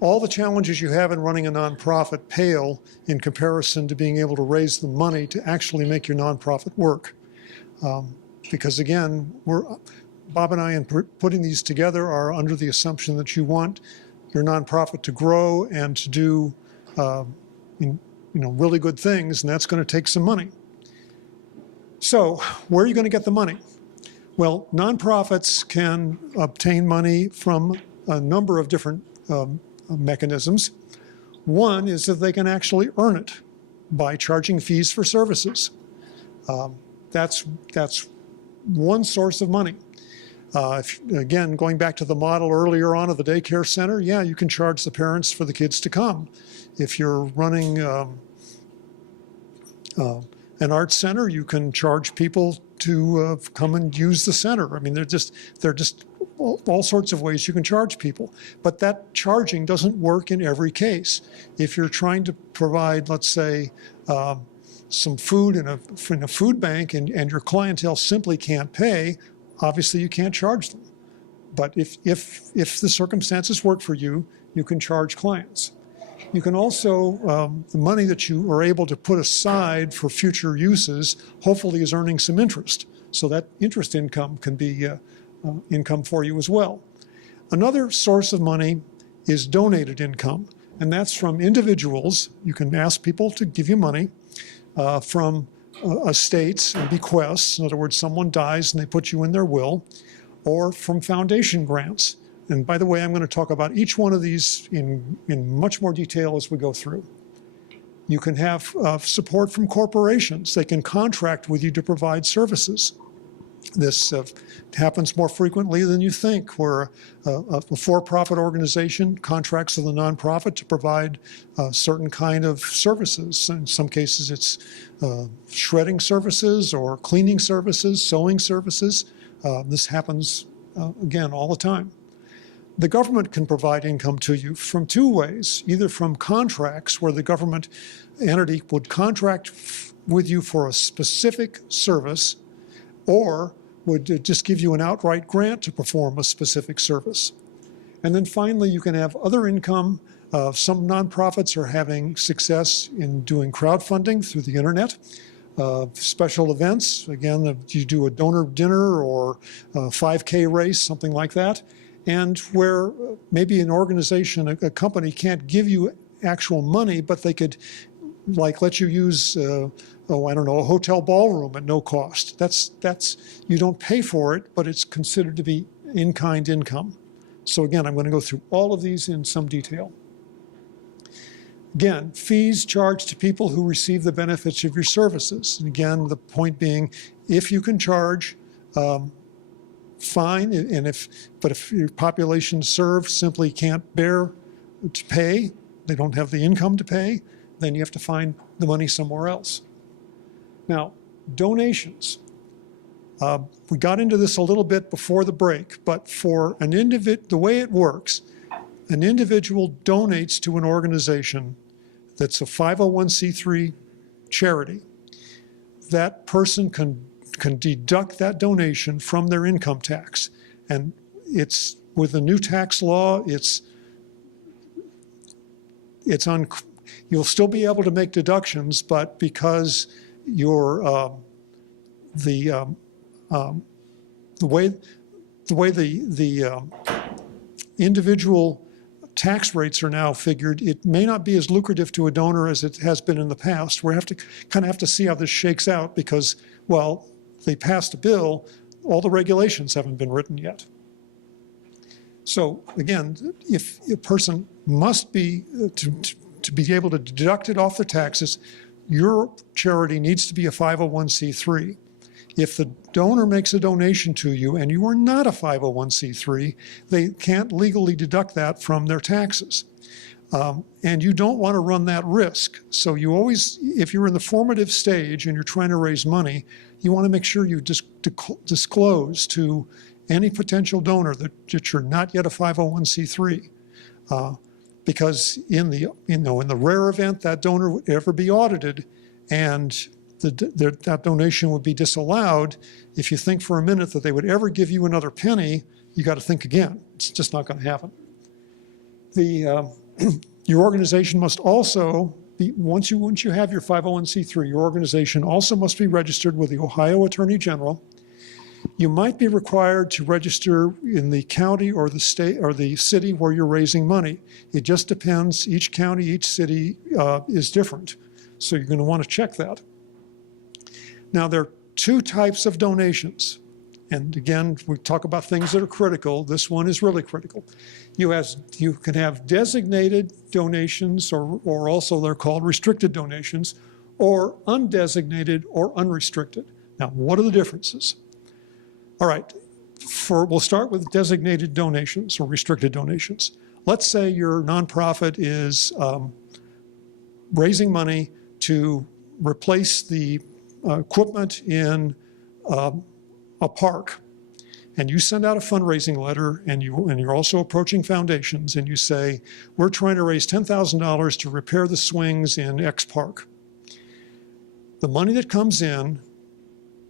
all the challenges you have in running a nonprofit pale in comparison to being able to raise the money to actually make your nonprofit work. Because again, Bob and I in putting these together are under the assumption that you want your nonprofit to grow and to do really good things, and that's going to take some money. So where are you going to get the money? Well, nonprofits can obtain money from a number of different mechanisms. One is that they can actually earn it by charging fees for services. That's one source of money. Again, going back to the model earlier on of the daycare center, yeah, you can charge the parents for the kids to come. If you're running an art center, you can charge people to come and use the center. I mean, they're just all sorts of ways you can charge people. But that charging doesn't work in every case. If you're trying to provide, let's say, some food in a food bank and your clientele simply can't pay, obviously you can't charge them. But if the circumstances work for you, you can charge clients. You can also, the money that you are able to put aside for future uses, hopefully is earning some interest. So that interest income can be income for you as well. Another source of money is donated income, and that's from individuals. You can ask people to give you money from estates and bequests. In other words, someone dies and they put you in their will, or from foundation grants. And by the way, I'm going to talk about each one of these in much more detail as we go through. You can have support from corporations. They can contract with you to provide services. This happens more frequently than you think, where a for-profit organization contracts with a nonprofit to provide certain kind of services. In some cases, it's shredding services or cleaning services, sewing services. This happens, again, all the time. The government can provide income to you from two ways, either from contracts where the government entity would contract with you for a specific service, or would just give you an outright grant to perform a specific service. And then finally, you can have other income. Some nonprofits are having success in doing crowdfunding through the internet. Special events, again, you do a donor dinner or a 5K race, something like that. And where maybe an organization, a company can't give you actual money, but they could let you use, a hotel ballroom at no cost. That's you don't pay for it, but it's considered to be in-kind income. So again, I'm going to go through all of these in some detail. Again, fees charged to people who receive the benefits of your services. And again, the point being, if you can charge, fine. But if your population served simply can't bear to pay, they don't have the income to pay, then you have to find the money somewhere else. Now, donations. We got into this a little bit before the break, but for an the way it works, an individual donates to an organization that's a 501c3 charity, that person can deduct that donation from their income tax. And it's, with the new tax law, you'll still be able to make deductions, but because the way the individual tax rates are now figured, it may not be as lucrative to a donor as it has been in the past. We kind of have to see how this shakes out because, well, they passed a bill, all the regulations haven't been written yet. So again, if a person must be, to be able to deduct it off their taxes, your charity needs to be a 501c3. If the donor makes a donation to you and you are not a 501c3, they can't legally deduct that from their taxes. And you don't want to run that risk. So you always, if you're in the formative stage and you're trying to raise money, you want to make sure you disclose to any potential donor that you're not yet a 501c3. Because in the rare event that donor would ever be audited and that donation would be disallowed, if you think for a minute that they would ever give you another penny, you got to think again. It's just not going to happen. Your organization must also be, once you have your 501c3, your organization also must be registered with the Ohio Attorney General. You might be required to register in the county or the state or the city where you're raising money. It just depends. Each county, each city is different. So you're going to want to check that. Now, there are two types of donations. And again, we talk about things that are critical. This one is really critical. You can have designated donations, or also they're called restricted donations, or undesignated or unrestricted. Now, what are the differences? All right, we'll start with designated donations or restricted donations. Let's say your nonprofit is raising money to replace the equipment in a park, and you send out a fundraising letter, and you're also approaching foundations, and you say, we're trying to raise $10,000 to repair the swings in X park. The money that comes in,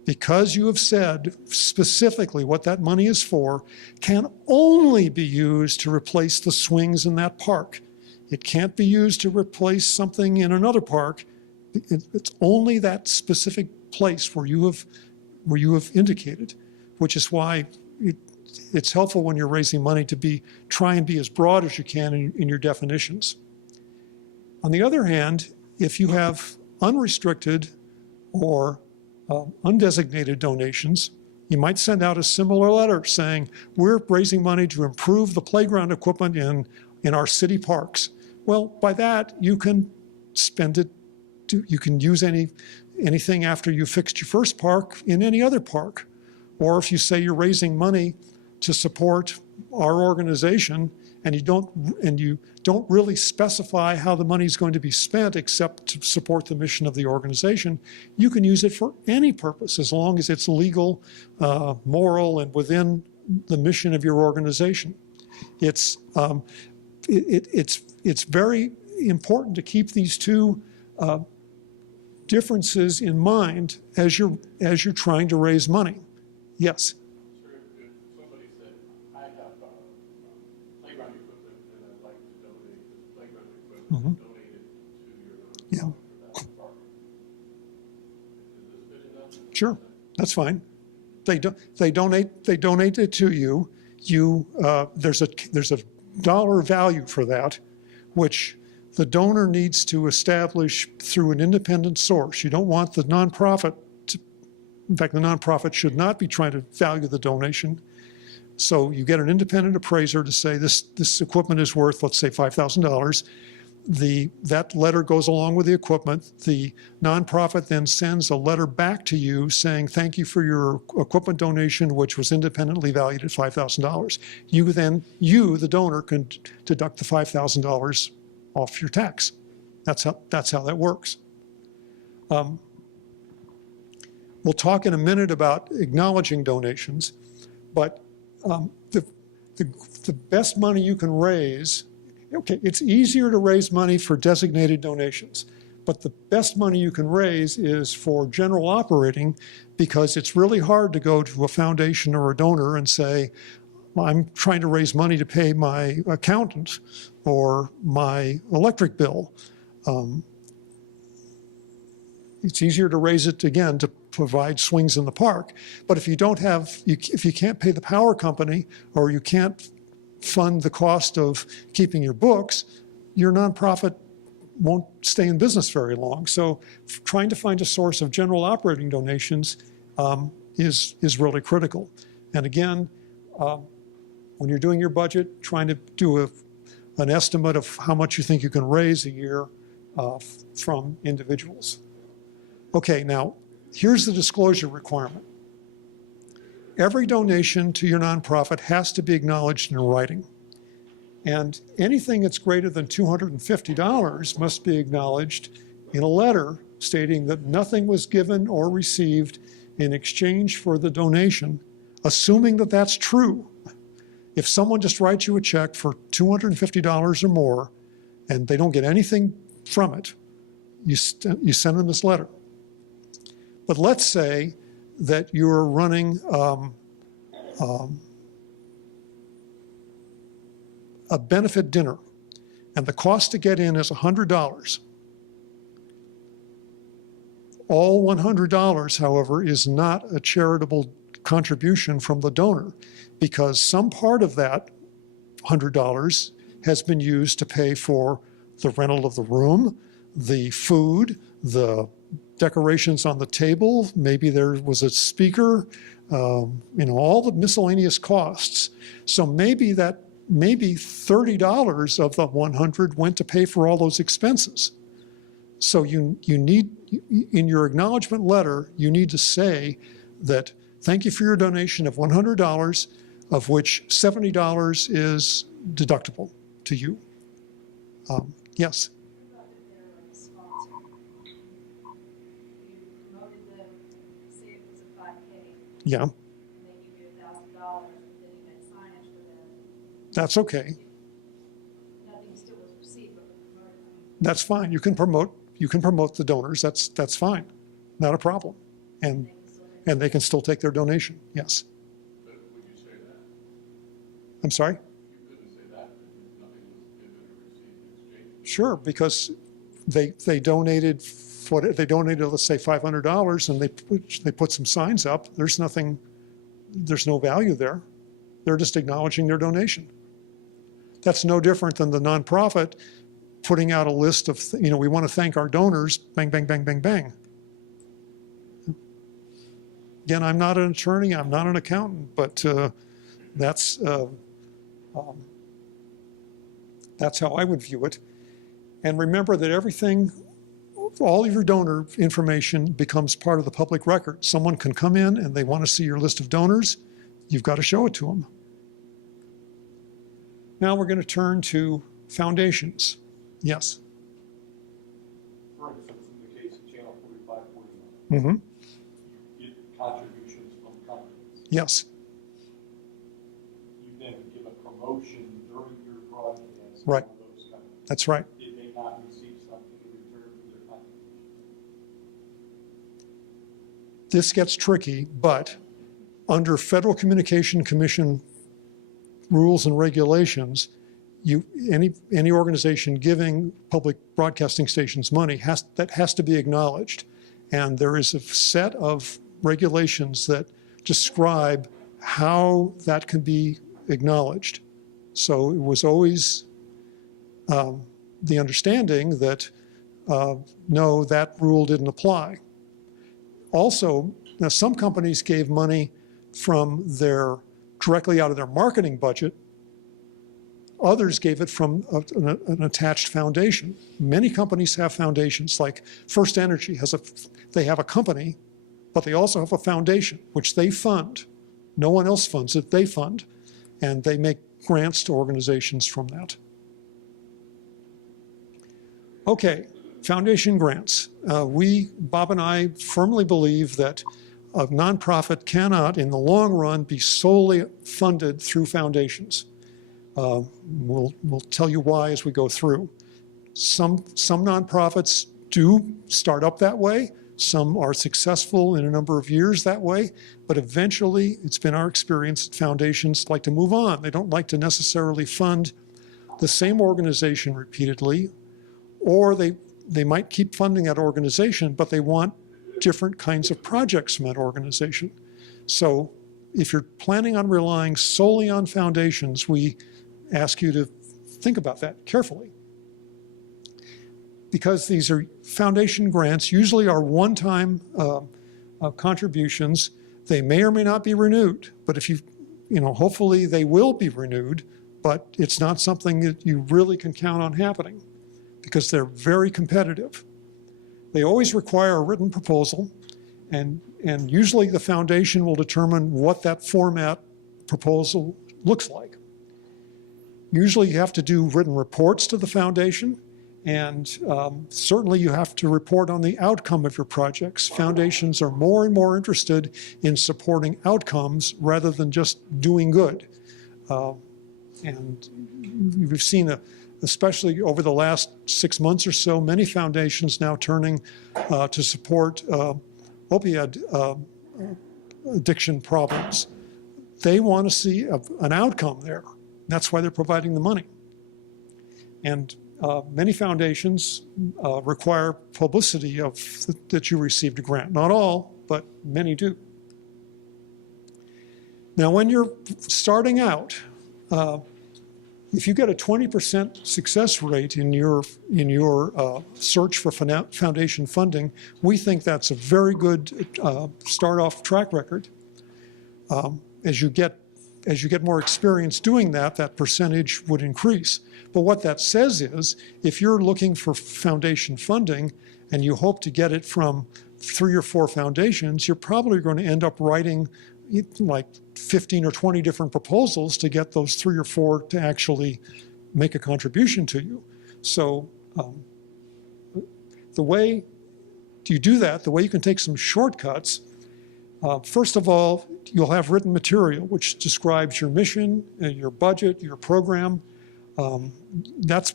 because you have said specifically what that money is for, can only be used to replace the swings in that park. It can't be used to replace something in another park. It's only that specific place where you have indicated, which is why it's helpful when you're raising money to try and be as broad as you can in your definitions. On the other hand, if you have unrestricted or undesignated donations, you might send out a similar letter saying, we're raising money to improve the playground equipment in our city parks. Well, by that, you can spend it, you can use anything after you fixed your first park in any other park. Or if you say you're raising money to support our organization and you don't really specify how the money is going to be spent except to support the mission of the organization, you can use it for any purpose as long as it's legal, moral, and within the mission of your organization. It's very important to keep these two differences in mind as you're trying to raise money. Yes. Sure, if somebody said, I have playground equipment and I'd like to donate this playground equipment, donate it to your for that park. Is this good enough? Sure, that's fine. They donate it to you. There's a dollar value for that, which the donor needs to establish through an independent source. You don't want the nonprofit in fact, the nonprofit should not be trying to value the donation. So you get an independent appraiser to say this equipment is worth, let's say, $5,000. That letter goes along with the equipment. The nonprofit then sends a letter back to you saying, thank you for your equipment donation, which was independently valued at $5,000. You, the donor, can deduct the $5,000 off your tax. That's how that works. We'll talk in a minute about acknowledging donations, but the best money you can raise Okay, it's easier to raise money for designated donations, but the best money you can raise is for general operating, because it's really hard to go to a foundation or a donor and say, I'm trying to raise money to pay my accountant or my electric bill. It's easier to raise it, again, to provide swings in the park. But if you don't have, if you can't pay the power company, or you can't fund the cost of keeping your books, your nonprofit won't stay in business very long. So trying to find a source of general operating donations is really critical. And again, when you're doing your budget, trying to do an estimate of how much you think you can raise a year from individuals. Okay, now here's the disclosure requirement. Every donation to your nonprofit has to be acknowledged in writing. And anything that's greater than $250 must be acknowledged in a letter stating that nothing was given or received in exchange for the donation, assuming that that's true. If someone just writes you a check for $250 or more and they don't get anything from it, you send them this letter. But let's say that you're running a benefit dinner, and the cost to get in is $100. All $100, however, is not a charitable contribution from the donor, because some part of that $100 has been used to pay for the rental of the room, the food, the decorations on the table, maybe there was a speaker, all the miscellaneous costs. So maybe $30 of the 100 went to pay for all those expenses. So you need, in your acknowledgement letter, you need to say that thank you for your donation of $100, of which $70 is deductible to you. Yes? Yeah. And they give you $1,000, and then you had signage for them. That's okay. Nothing still was received, but the promoter. That's fine. You can promote the donors. That's fine. Not a problem. And they can still take their donation. Yes. But would you say that? I'm sorry? You couldn't say that, because nothing was given or received in exchange. Sure, because they donated, let's say $500, and they put some signs up. There's no value there. They're just acknowledging their donation. That's no different than the nonprofit putting out a list of, we want to thank our donors, bang, bang, bang, bang, bang. Again, I'm not an attorney, I'm not an accountant, but that's how I would view it. And remember that all of your donor information becomes part of the public record. Someone can come in and they want to see your list of donors. You've got to show it to them. Now we're going to turn to foundations. Yes? For instance, in the case of Channel 4549, you get contributions from companies. Yes. You then give a promotion during your broadcast Right. to those companies. That's right. Did they not receive something in return for their contribution? This gets tricky, but under Federal Communication Commission rules and regulations, any organization giving public broadcasting stations money has to be acknowledged. And there is a set of regulations that describe how that can be acknowledged. So it was always the understanding that no, that rule didn't apply. Also, now some companies gave money from directly out of their marketing budget. Others gave it from an attached foundation. Many companies have foundations, like First Energy they have a company, but they also have a foundation, which they fund. No one else funds it, they fund. And they make grants to organizations from that. Okay, foundation grants. Bob and I firmly believe that a nonprofit cannot, in the long run, be solely funded through foundations. We'll tell you why as we go through. Some nonprofits do start up that way. Some are successful in a number of years that way, but eventually it's been our experience that foundations like to move on. They don't like to necessarily fund the same organization repeatedly, or they might keep funding that organization, but they want different kinds of projects from that organization. So if you're planning on relying solely on foundations, we ask you to think about that carefully. Because these are foundation grants, usually are one-time contributions. They may or may not be renewed, but if hopefully they will be renewed, but it's not something that you really can count on happening because they're very competitive. They always require a written proposal, and usually the foundation will determine what that format proposal looks like. Usually you have to do written reports to the foundation, and certainly you have to report on the outcome of your projects. Foundations are more and more interested in supporting outcomes rather than just doing good. And we've seen, especially over the last 6 months or so, many foundations now turning to support opioid addiction problems. They want to see an outcome there. That's why they're providing the money. And many foundations require publicity of that you received a grant. Not all, but many do. Now, when you're starting out, if you get a 20% success rate in your search for foundation funding, we think that's a very good start-off track record. As you get more experience doing that, that percentage would increase. But what that says is, if you're looking for foundation funding and you hope to get it from 3 or 4 foundations, you're probably going to end up writing like 15 or 20 different proposals to get those 3 or 4 to actually make a contribution to you. So the way you do that, the way you can take some shortcuts, first of all, you'll have written material which describes your mission, your budget, your program. That's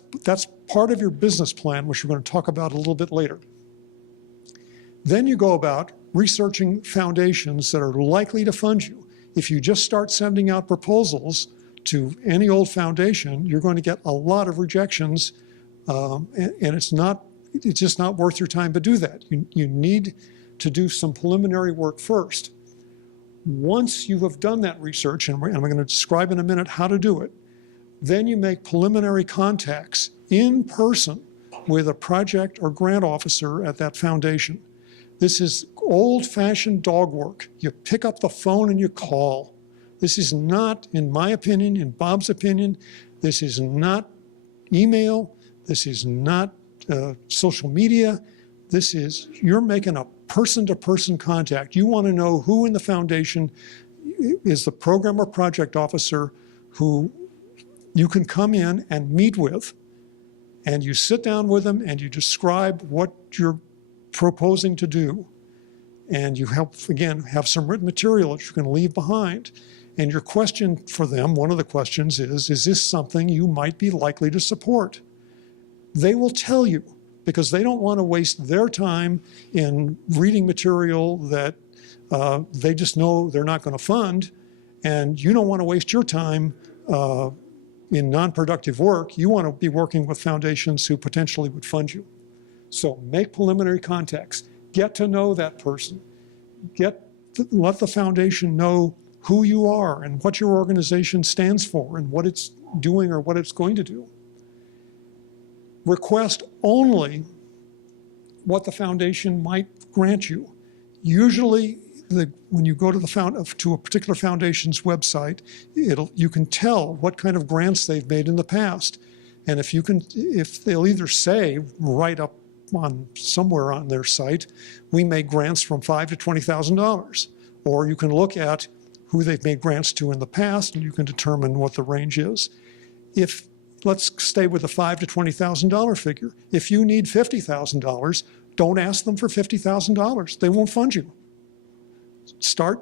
part of your business plan, which we're going to talk about a little bit later. Then you go about researching foundations that are likely to fund you. If you just start sending out proposals to any old foundation, you're going to get a lot of rejections, and it's just not worth your time to do that. You need to do some preliminary work first. Once you have done that research, and I'm going to describe in a minute how to do it, then you make preliminary contacts in person with a project or grant officer at that foundation. This is old-fashioned dog work. You pick up the phone and you call. This is not, in my opinion, in Bob's opinion, this is not email. This is not social media. This is, you're making a person-to-person contact. You want to know who in the foundation is the program or project officer who you can come in and meet with, and you sit down with them and you describe what you're proposing to do. And you help, again, have some written material that you're going to leave behind. And your question for them, one of the questions is this something you might be likely to support? They will tell you, because they don't want to waste their time in reading material that they just know they're not going to fund, and you don't want to waste your time in non-productive work. You want to be working with foundations who potentially would fund you. So make preliminary contacts. Get to know that person. Let the foundation know who you are and what your organization stands for and what it's doing or what it's going to do. Request only what the foundation might grant you. Usually, when you go to a particular foundation's website, you can tell what kind of grants they've made in the past. And if they'll either say right up on somewhere on their site, we make grants from $5,000 to $20,000, or you can look at who they've made grants to in the past, and you can determine what the range is. Let's stay with the $5,000 to $20,000 figure. If you need $50,000, don't ask them for $50,000. They won't fund you. Start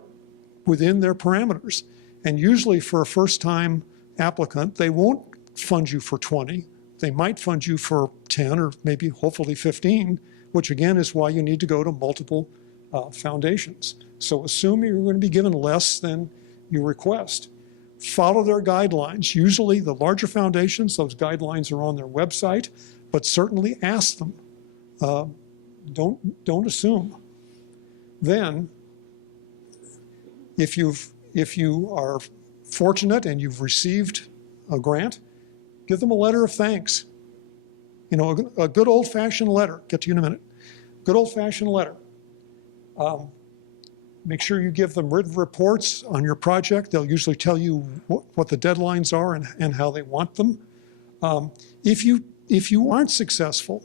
within their parameters. And usually for a first-time applicant, they won't fund you for 20. They might fund you for 10 or maybe hopefully 15, which again is why you need to go to multiple foundations. So assume you're going to be given less than you request. Follow their guidelines. Usually the larger foundations, those guidelines are on their website, but certainly ask them. Don't assume. Then, if you are fortunate and you've received a grant, give them a letter of thanks. You know, a good old-fashioned letter. Get to you in a minute. Good old-fashioned letter. Make sure you give them written reports on your project. They'll usually tell you what the deadlines are and how they want them. If you aren't successful,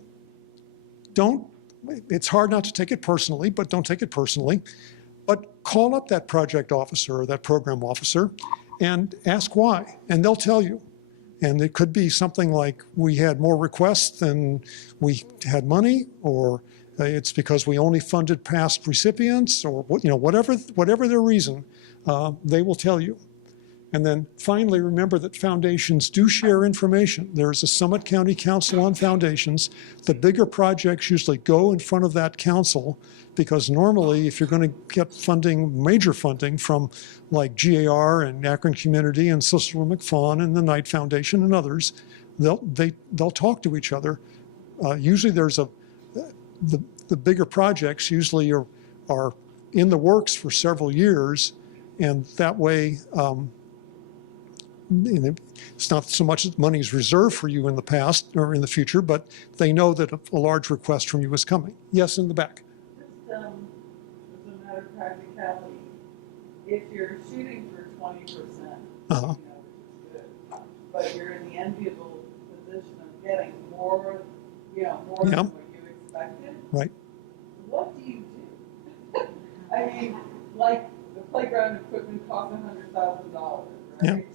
it's hard not to take it personally, but don't take it personally. But call up that project officer or that program officer and ask why, and they'll tell you. And it could be something like, we had more requests than we had money, or it's because we only funded past recipients, or whatever their reason, they will tell you. And then finally, remember that foundations do share information. There's a Summit County Council on Foundations. The bigger projects usually go in front of that council, because normally if you're going to get funding, major funding from like GAR and Akron Community and Cicero McFawn and the Knight Foundation and others, they'll talk to each other. Usually there's the bigger projects usually are in the works for several years, and that way it's not so much that money is reserved for you in the past or in the future, but they know that a large request from you is coming. Yes, in the back. Just as a matter of practicality, if you're shooting for 20%, which is good, but you're in the enviable position of getting more, more than what you expected, right? What do you do? I mean, like the playground equipment costs $100,000, right?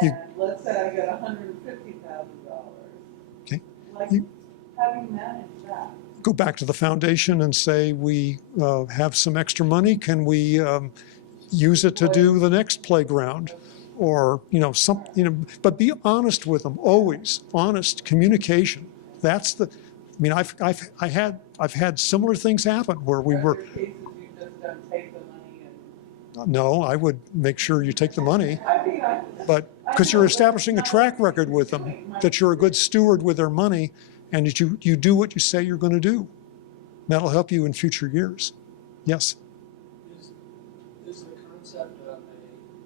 Yeah. And let's say I get $150,000. Okay. Like, how do you manage that? Go back to the foundation and say, we have some extra money. Can we use it to do the next playground? Or, but be honest with them, always. Honest communication. That's I've had similar things happen where we were. Cases you just don't take the money and. No, I would make sure you take the money. But because you're establishing a track record with them, that you're a good steward with their money, and that you do what you say you're going to do. That'll help you in future years. Yes? Is the concept of a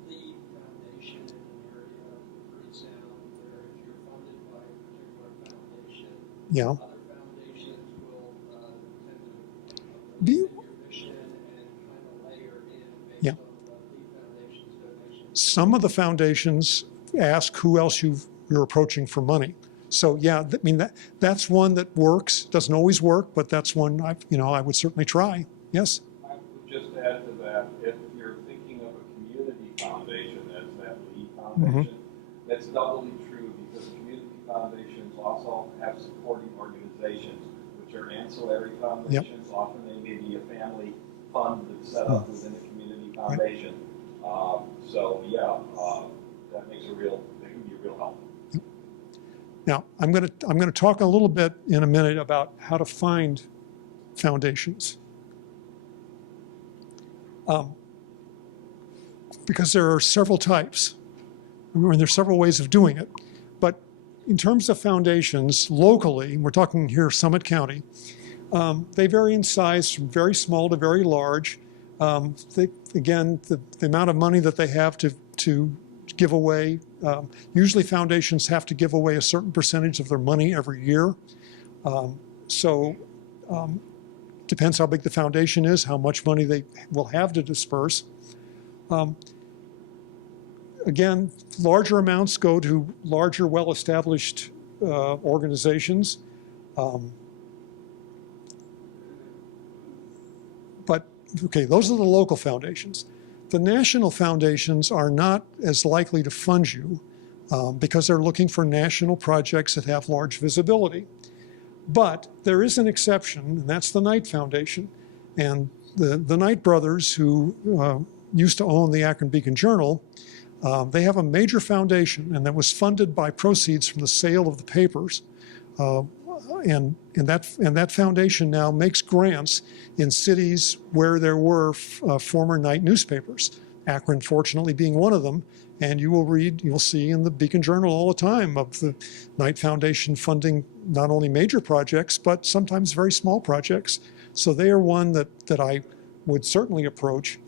lead foundation in an area pretty sound, where if you're funded by a particular foundation, Yeah. other foundations will tend to Be, your mission and kind of layer in based on the lead foundation's donations? some of the foundations ask who else you're approaching for money. So yeah, that's one that works. Doesn't always work, but that's one I would certainly try. Yes. I would just add to that, if you're thinking of a community foundation as that lead foundation, that's doubly true, because community foundations also have supporting organizations, which are ancillary foundations. Often they may be a family fund that's set up within a community foundation. That makes they can be a real help. Now, I'm going to talk a little bit in a minute about how to find foundations. Because there are several types, and there's several ways of doing it. But in terms of foundations, locally, we're talking here Summit County, they vary in size from very small to very large. The amount of money that they have to give away. Usually foundations have to give away a certain percentage of their money every year. Depends how big the foundation is, how much money they will have to disperse. Again, larger amounts go to larger, well-established organizations. Those are the local foundations. The national foundations are not as likely to fund you because they're looking for national projects that have large visibility. But there is an exception, and that's the Knight Foundation. And the Knight brothers, who used to own the Akron Beacon Journal, They have a major foundation, and that was funded by proceeds from the sale of the papers. And that foundation now makes grants in cities where there were former night newspapers. Akron, fortunately, being one of them. And you'll see in the Beacon Journal all the time of the Knight Foundation funding not only major projects, but sometimes very small projects. So they are one that I would certainly approach.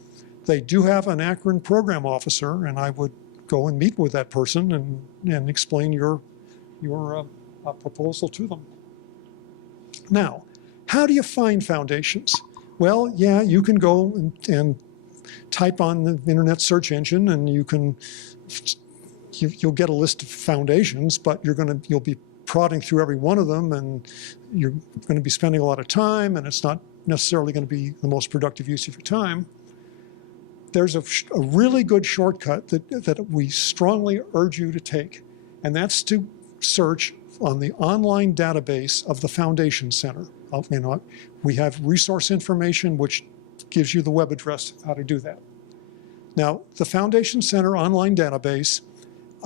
They do have an Akron program officer, and I would go and meet with that person and explain your proposal to them. Now, how do you find foundations? Well, yeah, you can go and type on the internet search engine, and you'll get a list of foundations, but you'll be prodding through every one of them, and you're going to be spending a lot of time, and it's not necessarily going to be the most productive use of your time. There's a really good shortcut that we strongly urge you to take, and that's to search on the online database of the Foundation Center. We have resource information which gives you the web address of how to do that. Now, the Foundation Center online database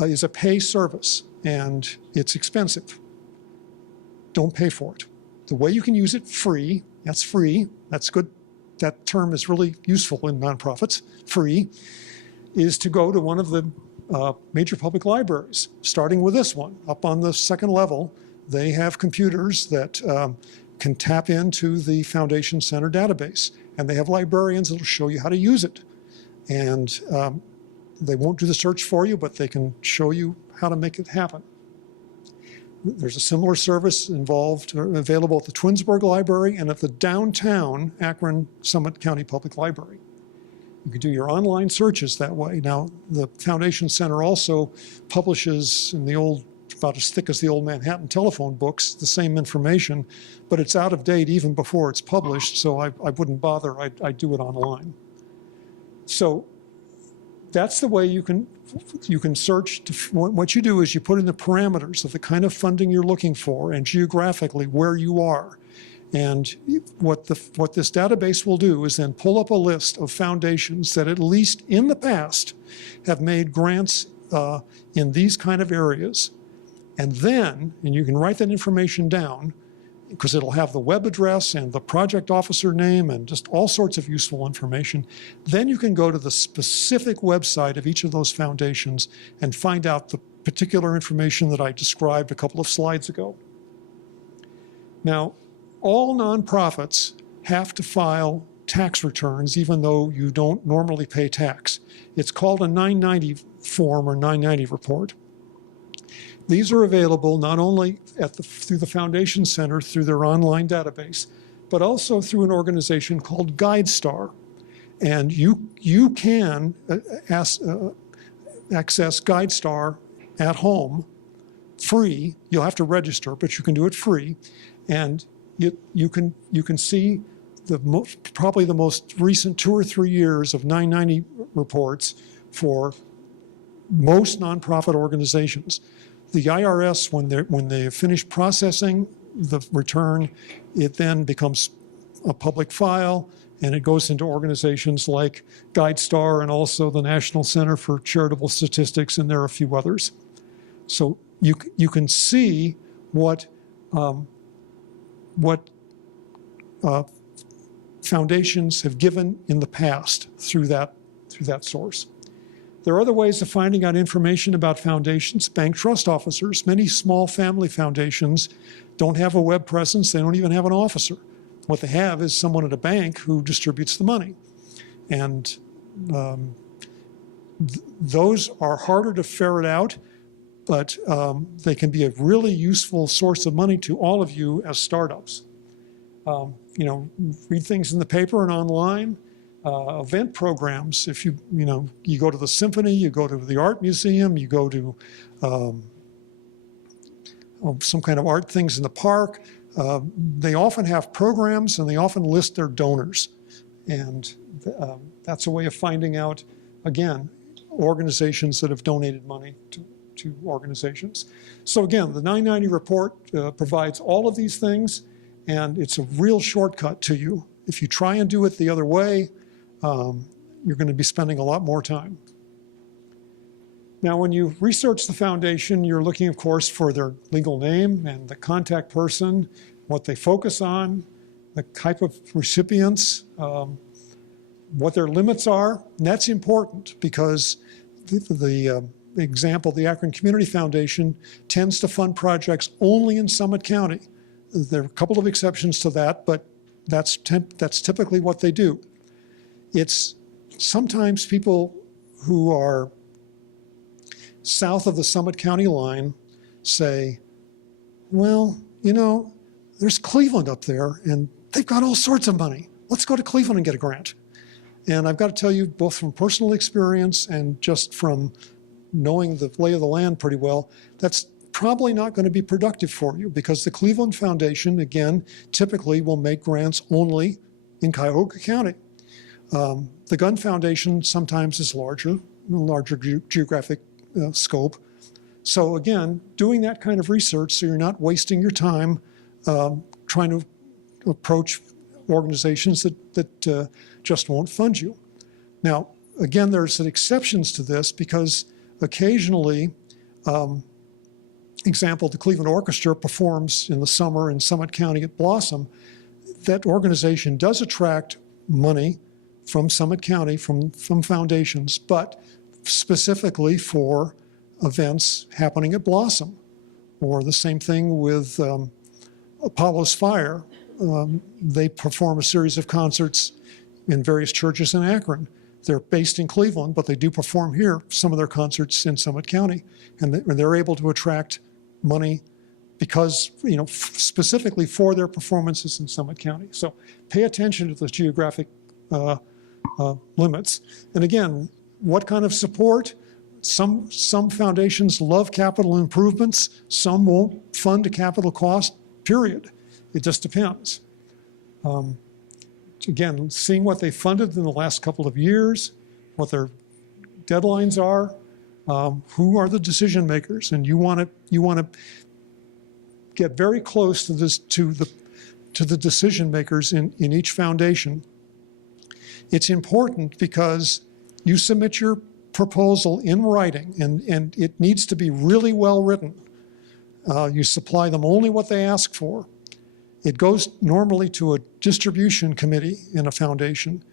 is a pay service, and it's expensive. Don't pay for it. The way you can use it free, that's good. That term is really useful in nonprofits, free, is to go to one of the major public libraries, starting with this one. Up on the second level, they have computers that can tap into the Foundation Center database, and they have librarians that will show you how to use it. And they won't do the search for you, but they can show you how to make it happen. There's a similar service available at the Twinsburg Library and at the downtown Akron Summit County Public Library. You can do your online searches that way. Now, the Foundation Center also publishes in about as thick as the old Manhattan telephone books, the same information, but it's out of date even before it's published, so I wouldn't bother. I'd do it online. So that's the way you can search. What you do is you put in the parameters of the kind of funding you're looking for and geographically where you are. And what this database will do is then pull up a list of foundations that at least in the past have made grants in these kind of areas. And you can write that information down because it'll have the web address and the project officer name and just all sorts of useful information. Then you can go to the specific website of each of those foundations and find out the particular information that I described a couple of slides ago. Now, all nonprofits have to file tax returns even though you don't normally pay tax. It's called a 990 form or 990 report. These are available not only through the Foundation Center, through their online database, but also through an organization called GuideStar. And you can access GuideStar at home, free. You'll have to register, but you can do it free. And you can see probably the most recent 2 or 3 years of 990 reports for most nonprofit organizations. The IRS, when they finish processing the return, it then becomes a public file, and it goes into organizations like GuideStar and also the National Center for Charitable Statistics, and there are a few others. So you can see what foundations have given in the past through that source. There are other ways of finding out information about foundations. Bank trust officers, many small family foundations don't have a web presence. They don't even have an officer. What they have is someone at a bank who distributes the money. And those are harder to ferret out, but they can be a really useful source of money to all of you as startups. Read things in the paper and online. Event programs, if you go to the symphony, you go to the art museum, you go to some kind of art things in the park, they often have programs and they often list their donors. And that's a way of finding out, again, organizations that have donated money to organizations. So again, the 990 report provides all of these things, and it's a real shortcut to you. If you try and do it the other way, you're going to be spending a lot more time. Now, when you research the foundation, you're looking, of course, for their legal name and the contact person, what they focus on, the type of recipients, what their limits are. And that's important because the example, the Akron Community Foundation tends to fund projects only in Summit County. There are a couple of exceptions to that, but that's typically what they do. It's sometimes people who are south of the Summit County line say, well, you know, there's Cleveland up there and they've got all sorts of money. Let's go to Cleveland and get a grant. And I've got to tell you, both from personal experience and just from knowing the lay of the land pretty well, that's probably not going to be productive for you because the Cleveland Foundation, again, typically will make grants only in Cuyahoga County. The Gun Foundation sometimes is larger geographic scope. So again, doing that kind of research so you're not wasting your time trying to approach organizations that just won't fund you. Now, again, there's exceptions to this because occasionally, example, the Cleveland Orchestra performs in the summer in Summit County at Blossom. That organization does attract money from Summit County, from foundations, but specifically for events happening at Blossom. Or the same thing with Apollo's Fire. They perform a series of concerts in various churches in Akron. They're based in Cleveland, but they do perform here, some of their concerts in Summit County. And they're able to attract money because, you know, specifically for their performances in Summit County. So pay attention to those geographic limits. And again, what kind of support? Some foundations love capital improvements. Some won't fund a capital cost, period. It just depends. Again, seeing what they funded in the last couple of years, what their deadlines are, who are the decision makers, and you want to get very close to this to the decision makers in each foundation. It's important because you submit your proposal in writing, and it needs to be really well written. You supply them only what they ask for. It goes normally to a distribution committee in a foundation.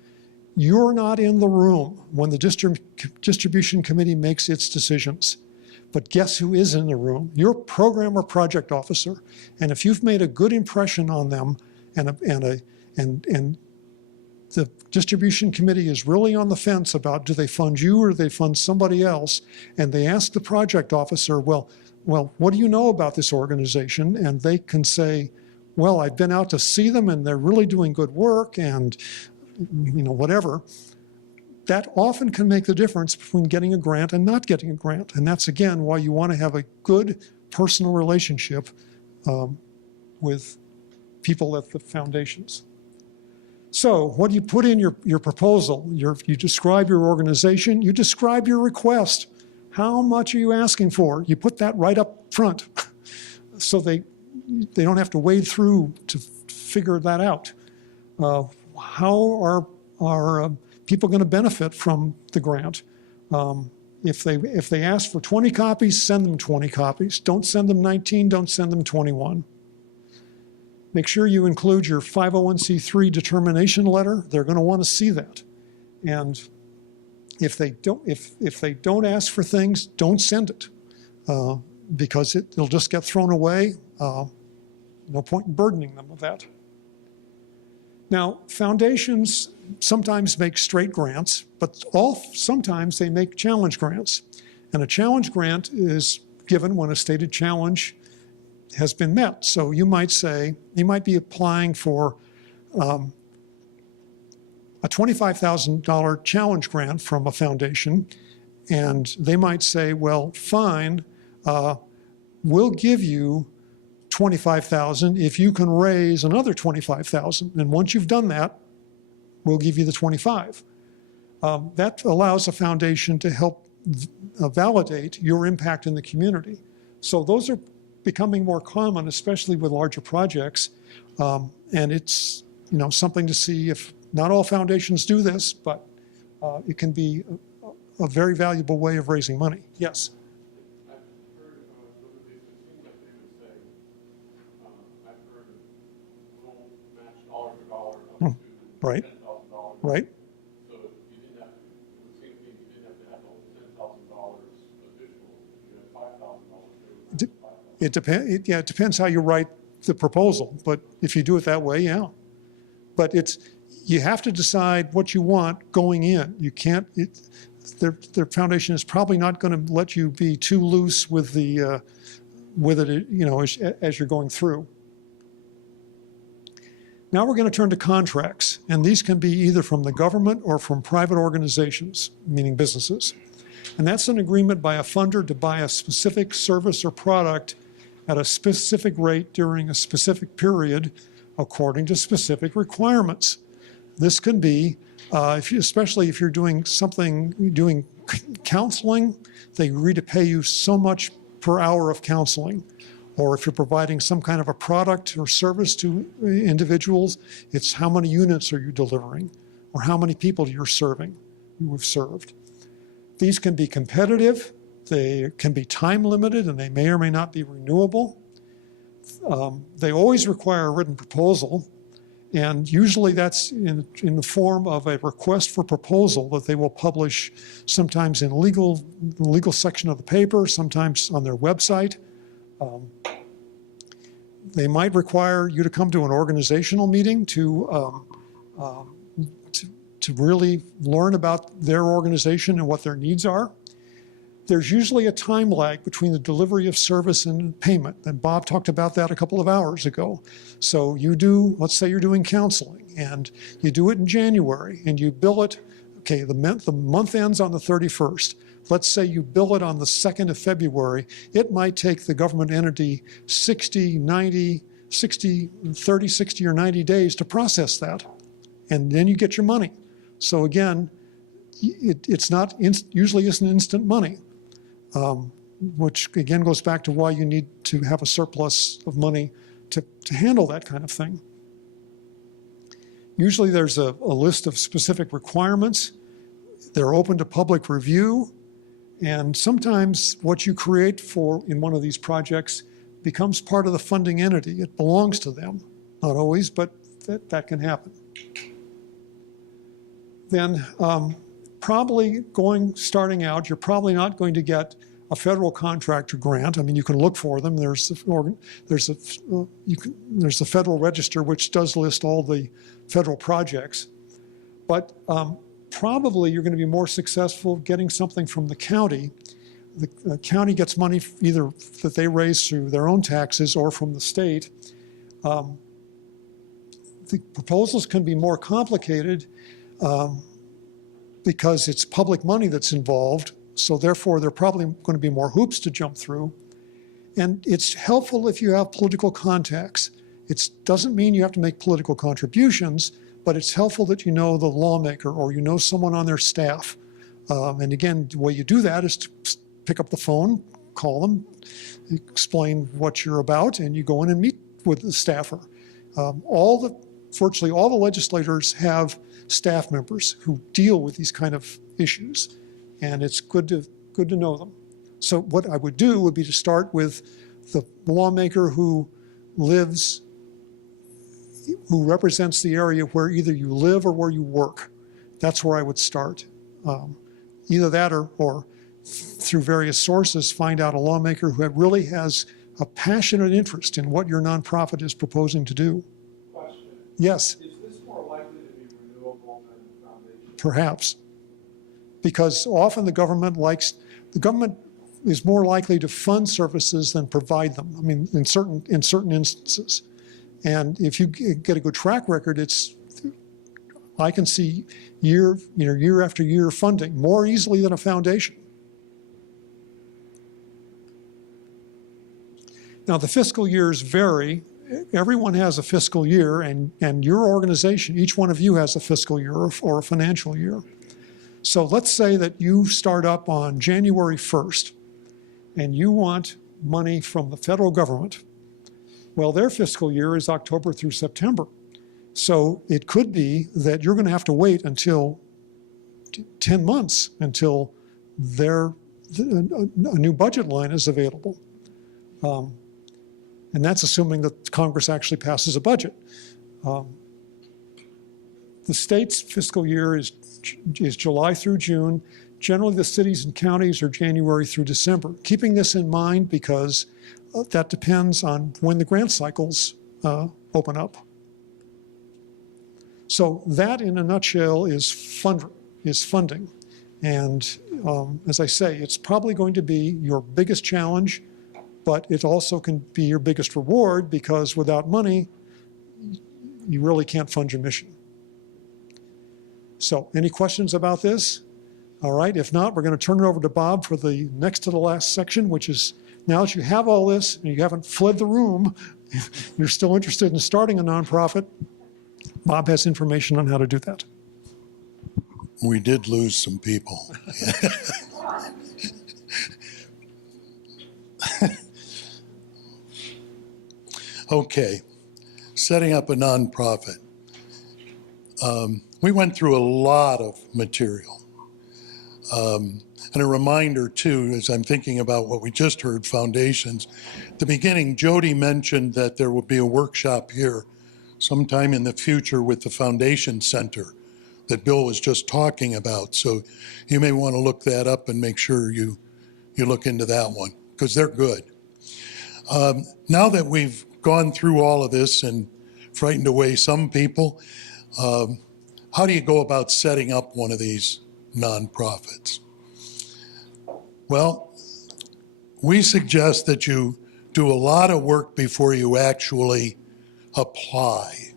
You're not in the room when the distribution committee makes its decisions. But guess who is in the room? Your program or project officer. And if you've made a good impression on them and the distribution committee is really on the fence about do they fund you or do they fund somebody else, and they ask the project officer, well, what do you know about this organization? And they can say, well, I've been out to see them and they're really doing good work and, you know, whatever. That often can make the difference between getting a grant and not getting a grant. And that's, again, why you want to have a good personal relationship with people at the foundations. So what do you put in your proposal? You describe your organization, you describe your request. How much are you asking for? You put that right up front so they don't have to wade through to figure that out. How are people going to benefit from the grant? If they ask for 20 copies, send them 20 copies. Don't send them 19, don't send them 21. Make sure you include your 501c3 determination letter. They're going to want to see that. And if they don't ask for things, don't send it because it'll just get thrown away. No point in burdening them with that. Now, foundations sometimes make straight grants, but sometimes they make challenge grants. And a challenge grant is given when a stated challenge has been met. So you might be applying for a $25,000 challenge grant from a foundation, and they might say, well, fine, we'll give you $25,000 if you can raise another $25,000. And once you've done that, we'll give you the $25,000. That allows a foundation to help validate your impact in the community. So those are becoming more common, especially with larger projects. And it's, you know, something to see if not all foundations do this, but it can be a very valuable way of raising money. Yes. I've heard those of these, it seems like they would say, I've heard we'll match dollar for dollar up to Right. $10,000. Right. So if you didn't have, it would seem to me you didn't have to have $10,000 additional. If you had $5,000, they would match $5,000. It depends how you write the proposal, but if you do it that way, yeah. But you have to decide what you want going in. You can't, their foundation is probably not going to let you be too loose with it, as you're going through. Now we're going to turn to contracts, and these can be either from the government or from private organizations, meaning businesses. And that's an agreement by a funder to buy a specific service or product at a specific rate during a specific period according to specific requirements. This can be, especially if you're doing counseling, they agree to pay you so much per hour of counseling. Or if you're providing some kind of a product or service to individuals, it's how many units are you delivering, or how many people you've served. These can be competitive, they can be time limited, and they may or may not be renewable. They always require a written proposal, and usually that's in the form of a request for proposal that they will publish sometimes in the legal section of the paper, sometimes on their website. They might require you to come to an organizational meeting to really learn about their organization and what their needs are. There's usually a time lag between the delivery of service and payment, and Bob talked about that a couple of hours ago. So let's say you're doing counseling, and you do it in January, and you bill it, okay, the month ends on the 31st. Let's say you bill it on the 2nd of February. It might take the government entity 30, 60, or 90 days to process that. And then you get your money. So again, it's not usually isn't instant money, which again goes back to why you need to have a surplus of money to handle that kind of thing. Usually there's a list of specific requirements. They're open to public review. And sometimes what you create in one of these projects becomes part of the funding entity. It belongs to them. Not always, but that can happen. Then starting out, you're probably not going to get a federal contractor grant. I mean, you can look for them. There's the Federal Register, which does list all the federal projects. But probably you're going to be more successful getting something from the county. The county gets money either that they raise through their own taxes or from the state. The proposals can be more complicated because it's public money that's involved. So therefore, there are probably going to be more hoops to jump through. And it's helpful if you have political contacts. It doesn't mean you have to make political contributions, but it's helpful that you know the lawmaker or you know someone on their staff. And again, the way you do that is to pick up the phone, call them, explain what you're about, and you go in and meet with the staffer. Virtually all the legislators have staff members who deal with these kind of issues, and it's good to know them. So what I would do would be to start with the lawmaker who represents the area where either you live or where you work. That's where I would start. Either that or through various sources, find out a lawmaker who really has a passionate interest in what your nonprofit is proposing to do. Question. Yes. Is this more likely to be renewable than the foundation? Perhaps. Because often the government is more likely to fund services than provide them. I mean, in certain instances. And if you get a good track record, I can see year after year funding more easily than a foundation. Now the fiscal years vary. Everyone has a fiscal year, and your organization, each one of you has a fiscal year or a financial year. So let's say that you start up on January 1st, and you want money from the federal government. Well, their fiscal year is October through September. So it could be that you're going to have to wait until 10 months until a new budget line is available. And that's assuming that Congress actually passes a budget. The state's fiscal year is July through June. Generally, the cities and counties are January through December. Keeping this in mind because that depends on when the grant cycles open up. So that, in a nutshell, is funding. And as I say, it's probably going to be your biggest challenge, but it also can be your biggest reward because without money, you really can't fund your mission. So any questions about this? All right, if not, we're going to turn it over to Bob for the next to the last section, which is now that you have all this and you haven't fled the room, you're still interested in starting a nonprofit, Bob has information on how to do that. We did lose some people. Okay, setting up a nonprofit. We went through a lot of material. And a reminder too, as I'm thinking about what we just heard, foundations. At the beginning, Jody mentioned that there will be a workshop here sometime in the future with the Foundation Center that Bill was just talking about. So you may want to look that up and make sure you look into that one, because they're good. Now that we've gone through all of this and frightened away some people, how do you go about setting up one of these nonprofits? Well, we suggest that you do a lot of work before you actually apply.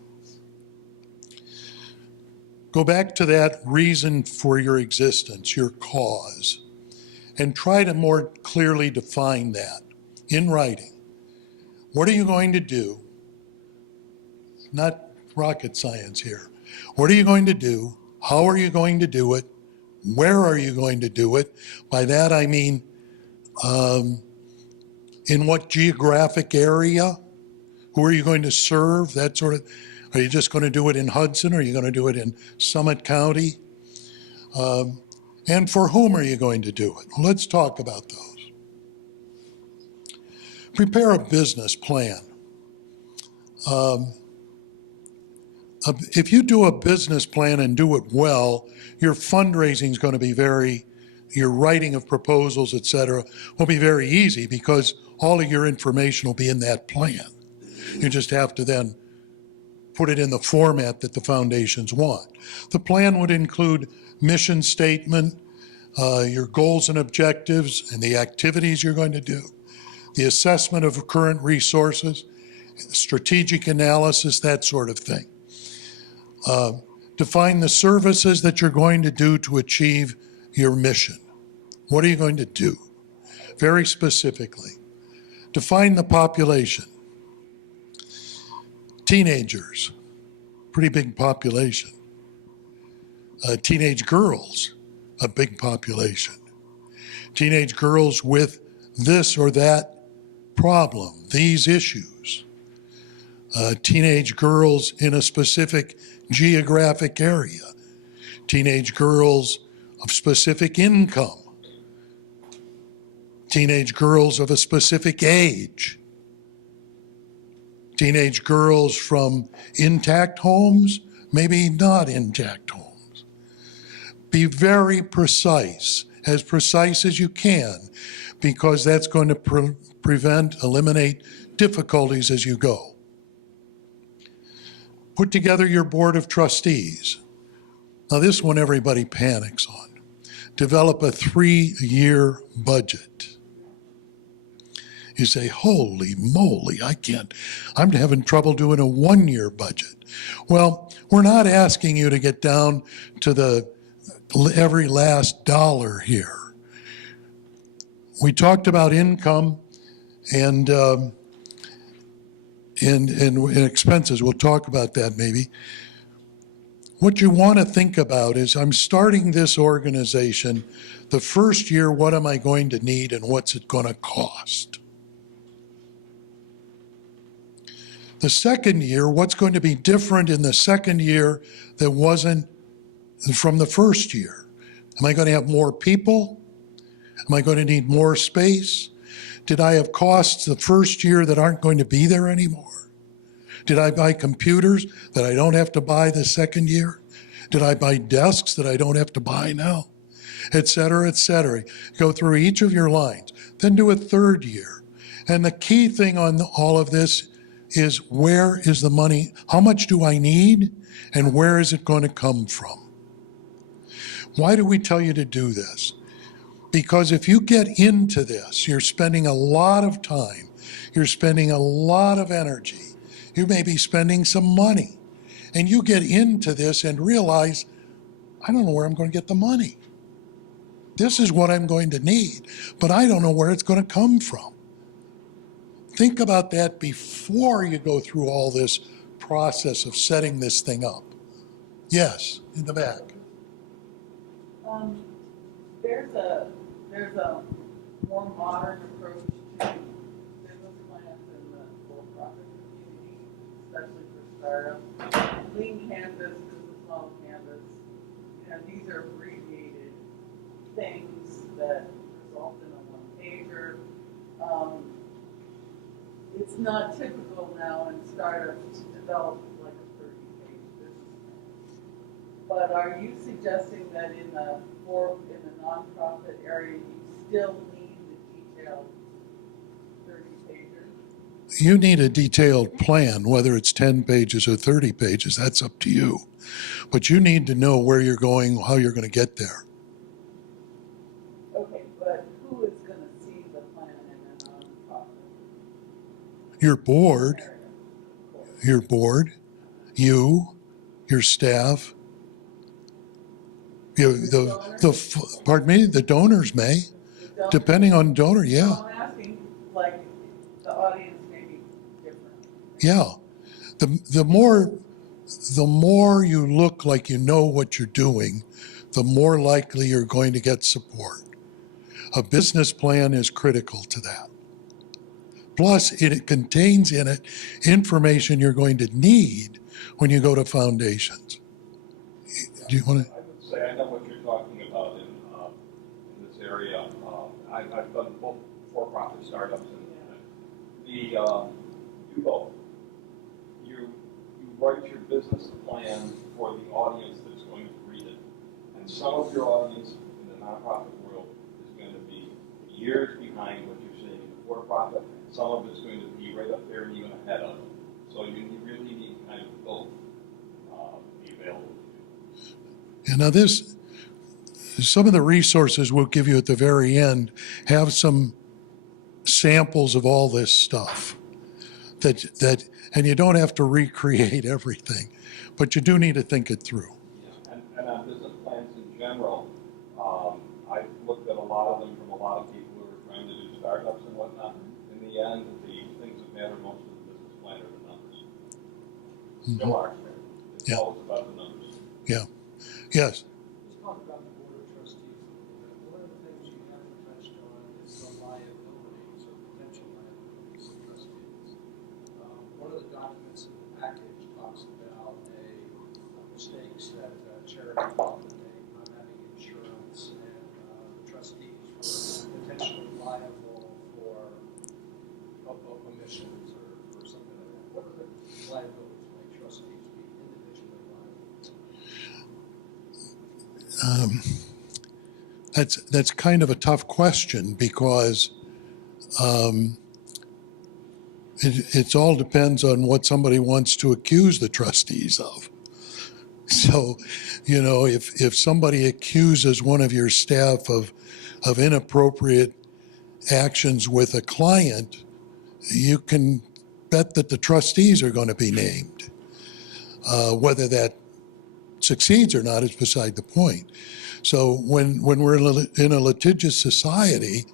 Go back to that reason for your existence, your cause, and try to more clearly define that in writing. What are you going to do? Not rocket science here. What are you going to do? How are you going to do it? Where are you going to do it? By that I mean, in what geographic area? Who are you going to serve? That sort of. Are you just going to do it in Hudson? Are you going to do it in Summit County? And for whom are you going to do it? Well, let's talk about those. Prepare a business plan. If you do a business plan and do it well, your fundraising is going to be your writing of proposals, et cetera, will be very easy because all of your information will be in that plan. You just have to then put it in the format that the foundations want. The plan would include mission statement, your goals and objectives, and the activities you're going to do, the assessment of current resources, strategic analysis, that sort of thing. Define the services that you're going to do to achieve your mission. What are you going to do? Very specifically. Define the population. Teenagers, pretty big population. Teenage girls, a big population. Teenage girls with this or that problem, these issues. Teenage girls in a specific geographic area. Teenage girls of specific income. Teenage girls of a specific age. Teenage girls from intact homes, maybe not intact homes. Be very precise as you can, because that's going to eliminate difficulties as you go. Put together your board of trustees. Now this one everybody panics on. Develop a 3-year budget. You say, holy moly, I'm having trouble doing a 1-year budget. Well, we're not asking you to get down to every last dollar here. We talked about income and expenses. We'll talk about that maybe. What you want to think about is, I'm starting this organization. The first year, what am I going to need and what's it going to cost? The second year, what's going to be different in the second year that wasn't from the first year? Am I going to have more people? Am I going to need more space? Did I have costs the first year that aren't going to be there anymore? Did I buy computers that I don't have to buy the second year? Did I buy desks that I don't have to buy now? Et cetera, et cetera. Go through each of your lines, then do a third year. And the key thing on all of this is, where is the money? How much do I need? And where is it going to come from? Why do we tell you to do this? Because if you get into this, you're spending a lot of time, you're spending a lot of energy, you may be spending some money, and you get into this and realize, I don't know where I'm going to get the money. This is what I'm going to need, but I don't know where it's going to come from. Think about that before you go through all this process of setting this thing up. Yes, in the back. There's a more modern approach to business plans in the for-profit community, especially for startups. Lean canvas, business model canvas. These are abbreviated things that result in a one-pager. It's not typical now in startups to develop like a 30-page business plan. But are you suggesting that in the nonprofit area, you still need the detailed 30-pager? You need a detailed plan, whether it's 10 pages or 30 pages, that's up to you. But you need to know where you're going, how you're going to get there. Okay, but who is going to see the plan in a nonprofit Your board, area? your staff, pardon me, the donors may, depending on donor, yeah. So I'm asking, like, the audience may be different. Yeah. The more you look like you know what you're doing, the more likely you're going to get support. A business plan is critical to that. Plus, it contains in it information you're going to need when you go to foundations. Do you want to? I would say I know what you're talking about in this area. I've done both for-profit startups and do both. You write your business plan for the audience that's going to read it. And some of your audience in the nonprofit world is going to be years behind what you're seeing in the for-profit. Some of it's going to be right up there and even ahead of them. So you really need kind of both be available to you. Now some of the resources we'll give you at the very end have some samples of all this stuff and you don't have to recreate everything, but you do need to think it through. Yeah. And on business plans in general, I've looked at a lot of them from a lot of people who are trying to do startups and whatnot. In the end, the things that matter most in the business plan are the numbers. Still are. It's always about the numbers. Yeah. Yes. Let's talk about the board of trustees. One of the things you haven't touched on is the liabilities or potential liabilities of trustees. One of the documents in the package talks about mistakes that charity often make, not having insurance, and trustees were potentially liable for omissions or something like that. What are the liabilities that make trustees be individually liable? That's kind of a tough question because it all depends on what somebody wants to accuse the trustees of. So, if somebody accuses one of your staff of inappropriate actions with a client, you can bet that the trustees are going to be named. Whether that succeeds or not is beside the point. So when we're in a litigious society,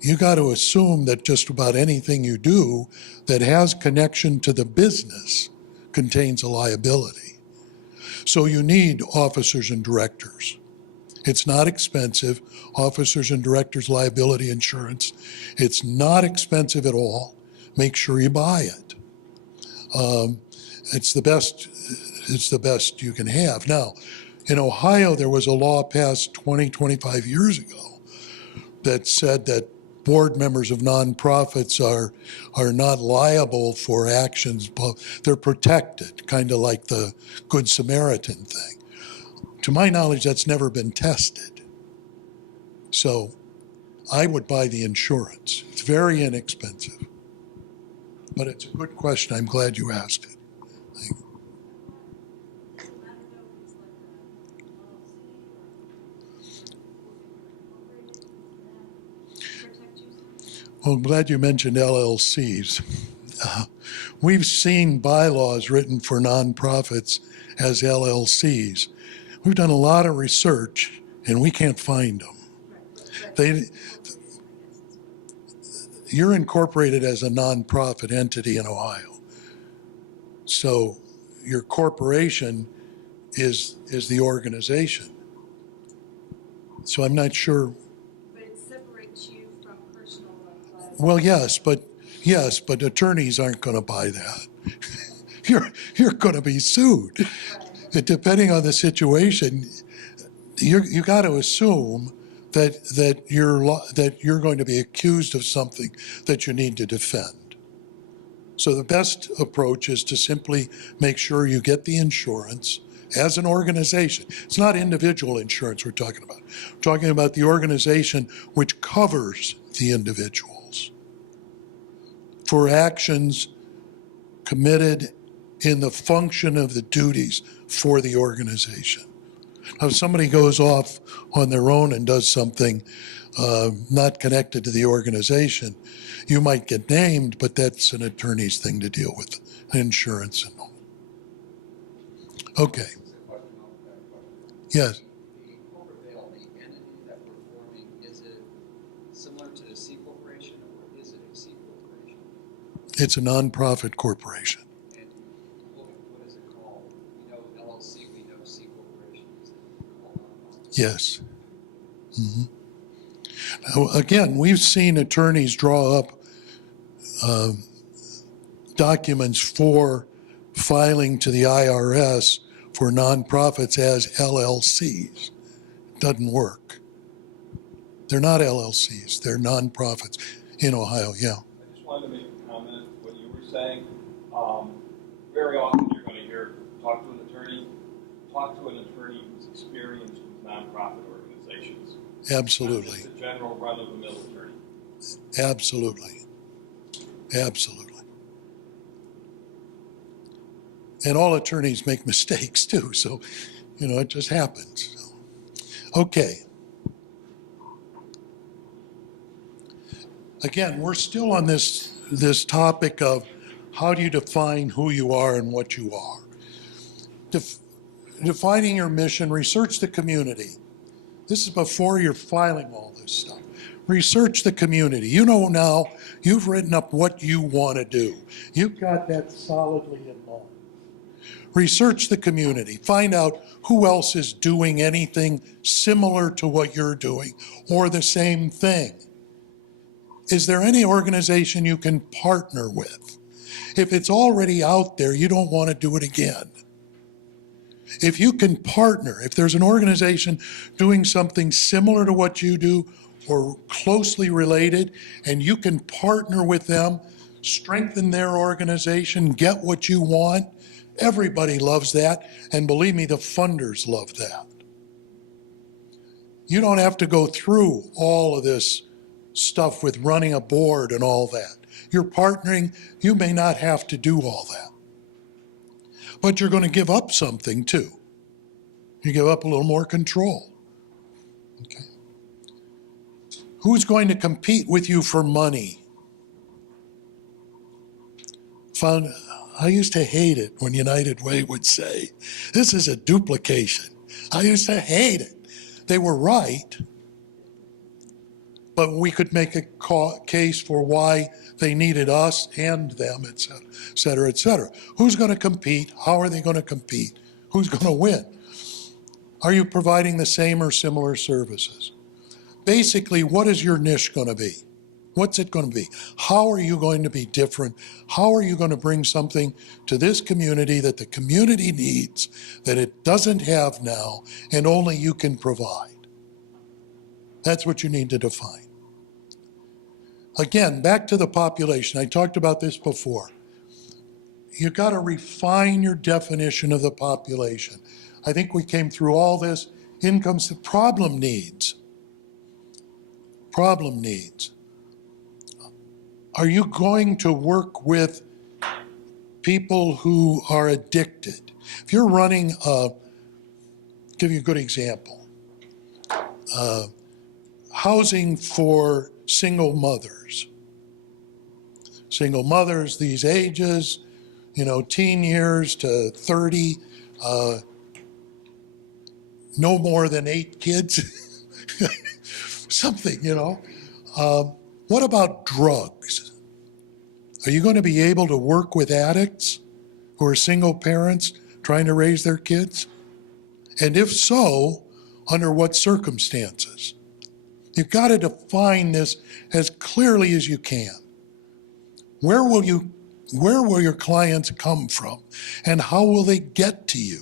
you got to assume that just about anything you do that has connection to the business contains a liability. So you need officers and directors. It's not expensive. Officers and directors liability insurance. It's not expensive at all. Make sure you buy it. It's the best you can have. Now, in Ohio, there was a law passed 20, 25 years ago that said that board members of nonprofits are not liable for actions, but they're protected, kind of like the Good Samaritan thing. To my knowledge, that's never been tested. So I would buy the insurance. It's very inexpensive. But it's a good question. I'm glad you asked it. Well, I'm glad you mentioned LLCs. We've seen bylaws written for nonprofits as LLCs. We've done a lot of research, and we can't find them. You're incorporated as a nonprofit entity in Ohio. So your corporation is the organization. So I'm not sure. But it separates you from personal liability. Well, yes, but attorneys aren't going to buy that. You're going to be sued. Right. Depending on the situation, you got to assume that you're going to be accused of something that you need to defend. So the best approach is to simply make sure you get the insurance as an organization. It's not individual insurance we're talking about. We're talking about the organization which covers the individuals for actions committed in the function of the duties for the organization. Now, if somebody goes off on their own and does something not connected to the organization, you might get named, but that's an attorney's thing to deal with, insurance and all. Okay. Yes. The corporate veil, the entity that we're forming, is it similar to a C corporation or is it a C corporation? It's a nonprofit corporation. And what is it called? We know LLC, we know C corporation. Is it called nonprofit? Yes. Now, again, we've seen attorneys draw up documents for filing to the IRS for nonprofits as LLCs. Doesn't work. They're not LLCs, they're nonprofits in Ohio, yeah. I just wanted to make a comment, what you were saying. Very often you're going to hear, talk to an attorney who's experienced with nonprofit organizations. Absolutely. Not just a general run-of-the-mill attorney. Absolutely. Absolutely. And all attorneys make mistakes too, so, it just happens. So, okay. Again, we're still on this topic of how do you define who you are and what you are. Defining your mission, research the community. This is before you're filing all this stuff. Research the community. You know now, you've written up what you want to do. You've got that solidly in mind. Research the community. Find out who else is doing anything similar to what you're doing or the same thing. Is there any organization you can partner with? If it's already out there, you don't want to do it again. If you can partner, if there's an organization doing something similar to what you do or closely related, and you can partner with them, strengthen their organization, get what you want, everybody loves that. And believe me, the funders love that. You don't have to go through all of this stuff with running a board and all that. You're partnering, you may not have to do all that. But you're going to give up something too. You give up a little more control. Okay. Who's going to compete with you for money? I used to hate it when United Way would say, this is a duplication. I used to hate it. They were right, but we could make a case for why they needed us and them, et cetera, et cetera. Who's going to compete? How are they going to compete? Who's going to win? Are you providing the same or similar services? Basically, what is your niche going to be? What's it going to be? How are you going to be different? How are you going to bring something to this community that the community needs, that it doesn't have now, and only you can provide? That's what you need to define. Again, back to the population. I talked about this before. You got to refine your definition of the population. I think we came through all this. Incomes, problem needs. Problem needs. Are you going to work with people who are addicted? If you're running give you a good example. Housing for single mothers. Single mothers, these ages, teen years to 30, no more than 8 kids, something, What about drugs? Are you going to be able to work with addicts who are single parents trying to raise their kids? And if so, under what circumstances? You've got to define this as clearly as you can. Where will your clients come from, and how will they get to you?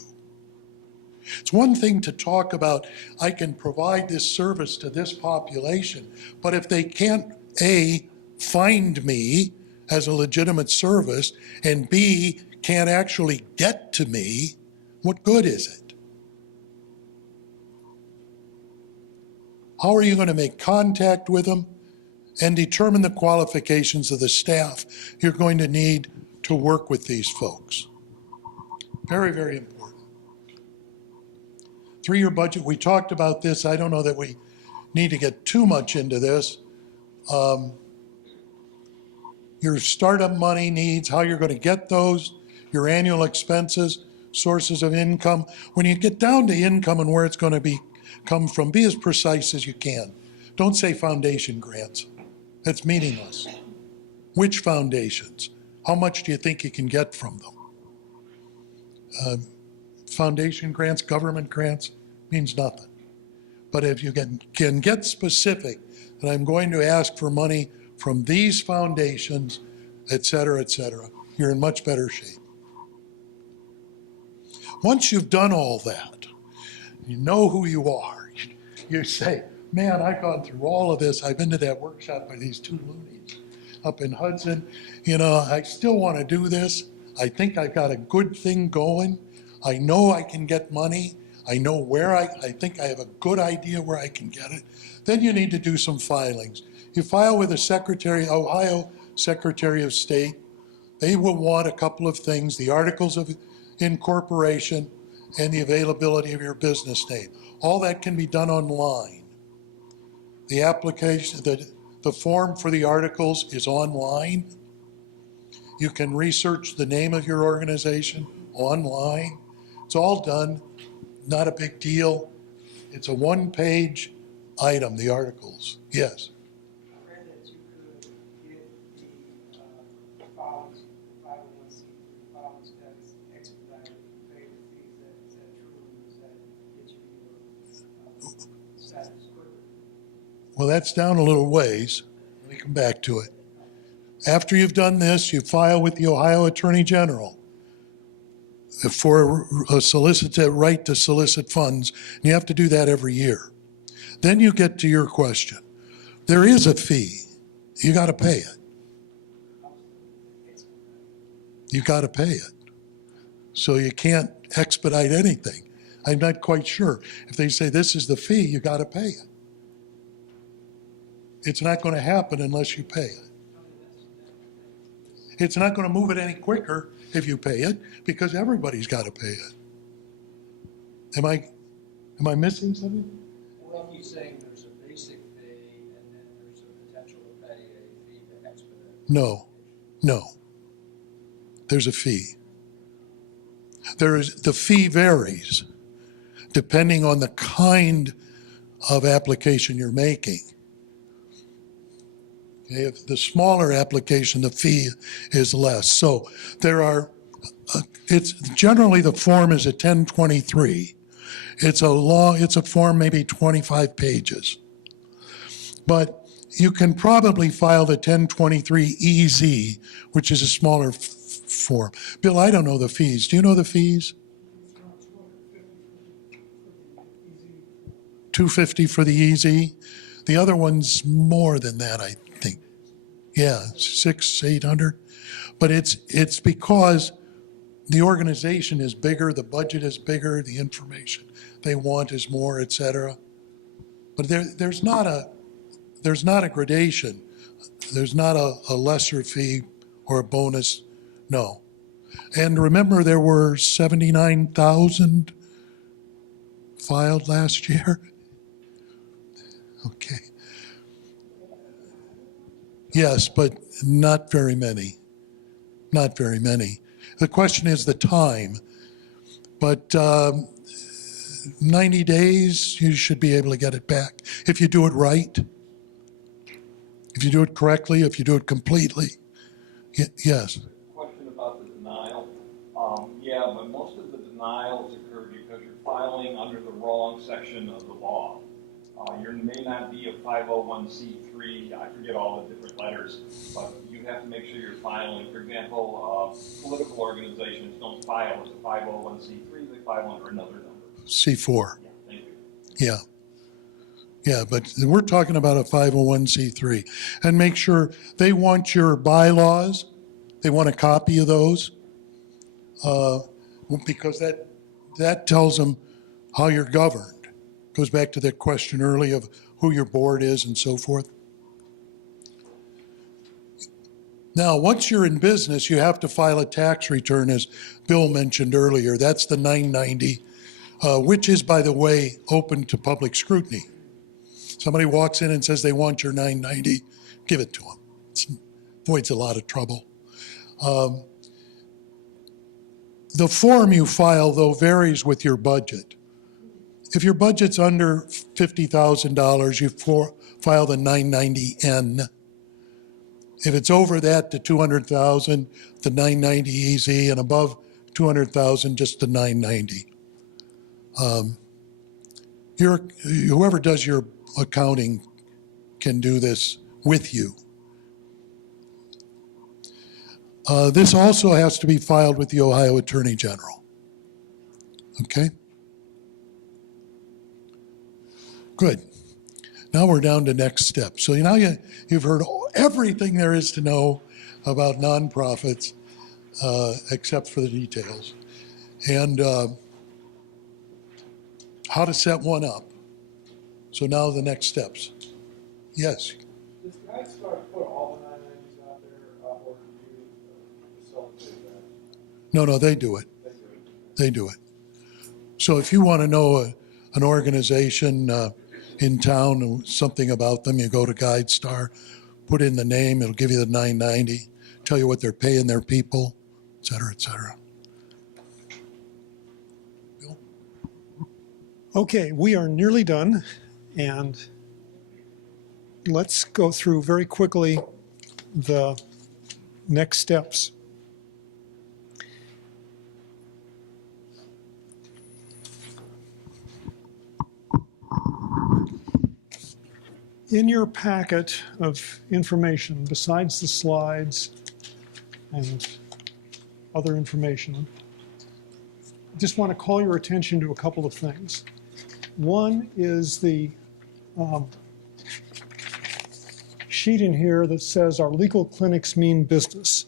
It's one thing to talk about, I can provide this service to this population, but if they can't, A, find me as a legitimate service, and B, can't actually get to me, what good is it? How are you going to make contact with them and determine the qualifications of the staff you're going to need to work with these folks? Very, very important. 3-year budget, we talked about this. I don't know that we need to get too much into this. Your startup money needs, how you're going to get those, your annual expenses, sources of income. When you get down to income and where it's going to come from, be as precise as you can. Don't say foundation grants. That's meaningless. Which foundations? How much do you think you can get from them? Foundation grants, government grants, means nothing. But if you can get specific, and I'm going to ask for money from these foundations, et cetera, you're in much better shape. Once you've done all that, you know who you are. You say, man, I've gone through all of this. I've been to that workshop by these 2 loonies up in Hudson. I still want to do this. I think I've got a good thing going. I know I can get money. I know where I think I have a good idea where I can get it. Then you need to do some filings. You file with the Ohio Secretary of State. They will want a couple of things, the articles of incorporation and the availability of your business name. All that can be done online. The application, the form for the articles is online. You can research the name of your organization online. It's all done, not a big deal. It's a 1-page item, the articles. Yes. I read that you could get the filings, 501c filings tax expedited, pay the fees. Is that true? Does that get you your status quicker? Well, that's down a little ways. Let me come back to it. After you've done this, you file with the Ohio Attorney General for a right to solicit funds. And you have to do that every year. Then you get to your question. There is a fee. You got to pay it. You got to pay it. So you can't expedite anything. I'm not quite sure. If they say this is the fee, you got to pay it. It's not going to happen unless you pay it. It's not going to move it any quicker if you pay it, because everybody's got to pay it. Am I missing something? Well, he's saying there's a basic fee and then there's a potential to pay a fee to expedite. No. There's a fee. The fee varies depending on the kind of application you're making. Okay, if the smaller application, the fee is less. So there are, it's generally the form is a 1023. It's a form maybe 25 pages. But you can probably file the 1023 EZ, which is a smaller form. Bill, I don't know the fees. Do you know the fees? $250 for the EZ. The other one's more than that, I think. Yeah, 600, 800. But it's because the organization is bigger, the budget is bigger, the information they want is more, et cetera. But there's not a gradation. There's not a lesser fee or a bonus, no. And remember, there were 79,000 filed last year? Okay. Yes, but not very many. Not very many. The question is the time. But 90 days, you should be able to get it back if you do it right. If you do it correctly, if you do it completely. Yes. Question about the denial. Yeah, but most of the denials occur because you're filing under the wrong section of the law. You may not be a 501c3, I forget all the different letters, but you have to make sure you're filing. For example, political organizations don't file as a 501c3, they file under another number. C4. Yeah, thank you. Yeah. Yeah, but we're talking about a 501c3. And make sure they want your bylaws. They want a copy of those. Because that tells them how you're governed. Goes back to that question earlier of who your board is and so forth. Now, once you're in business, you have to file a tax return, as Bill mentioned earlier. That's the 990, which is, by the way, open to public scrutiny. Somebody walks in and says they want your 990, give it to them. It avoids a lot of trouble. The form you file, though, varies with your budget. If your budget's under $50,000, you file the 990N. If it's over that to 200,000, the 990 EZ, and above 200,000, just the 990. Whoever does your accounting can do this with you. This also has to be filed with the Ohio Attorney General. Okay? Good. Now we're down to next steps. So now you've heard everything there is to know about nonprofits, except for the details, and how to set one up. So now the next steps. Yes. Does GuideStar put all the 990s out there, or do you facilitate that? No, they do it. They do it. So if you want to know an organization in town, something about them, you go to GuideStar, put in the name, it'll give you the 990, tell you what they're paying their people, et cetera, et cetera. Bill? Okay, we are nearly done, and let's go through very quickly the next steps. In your packet of information, besides the slides and other information, I just want to call your attention to a couple of things. One is the sheet in here that says our legal clinics mean business.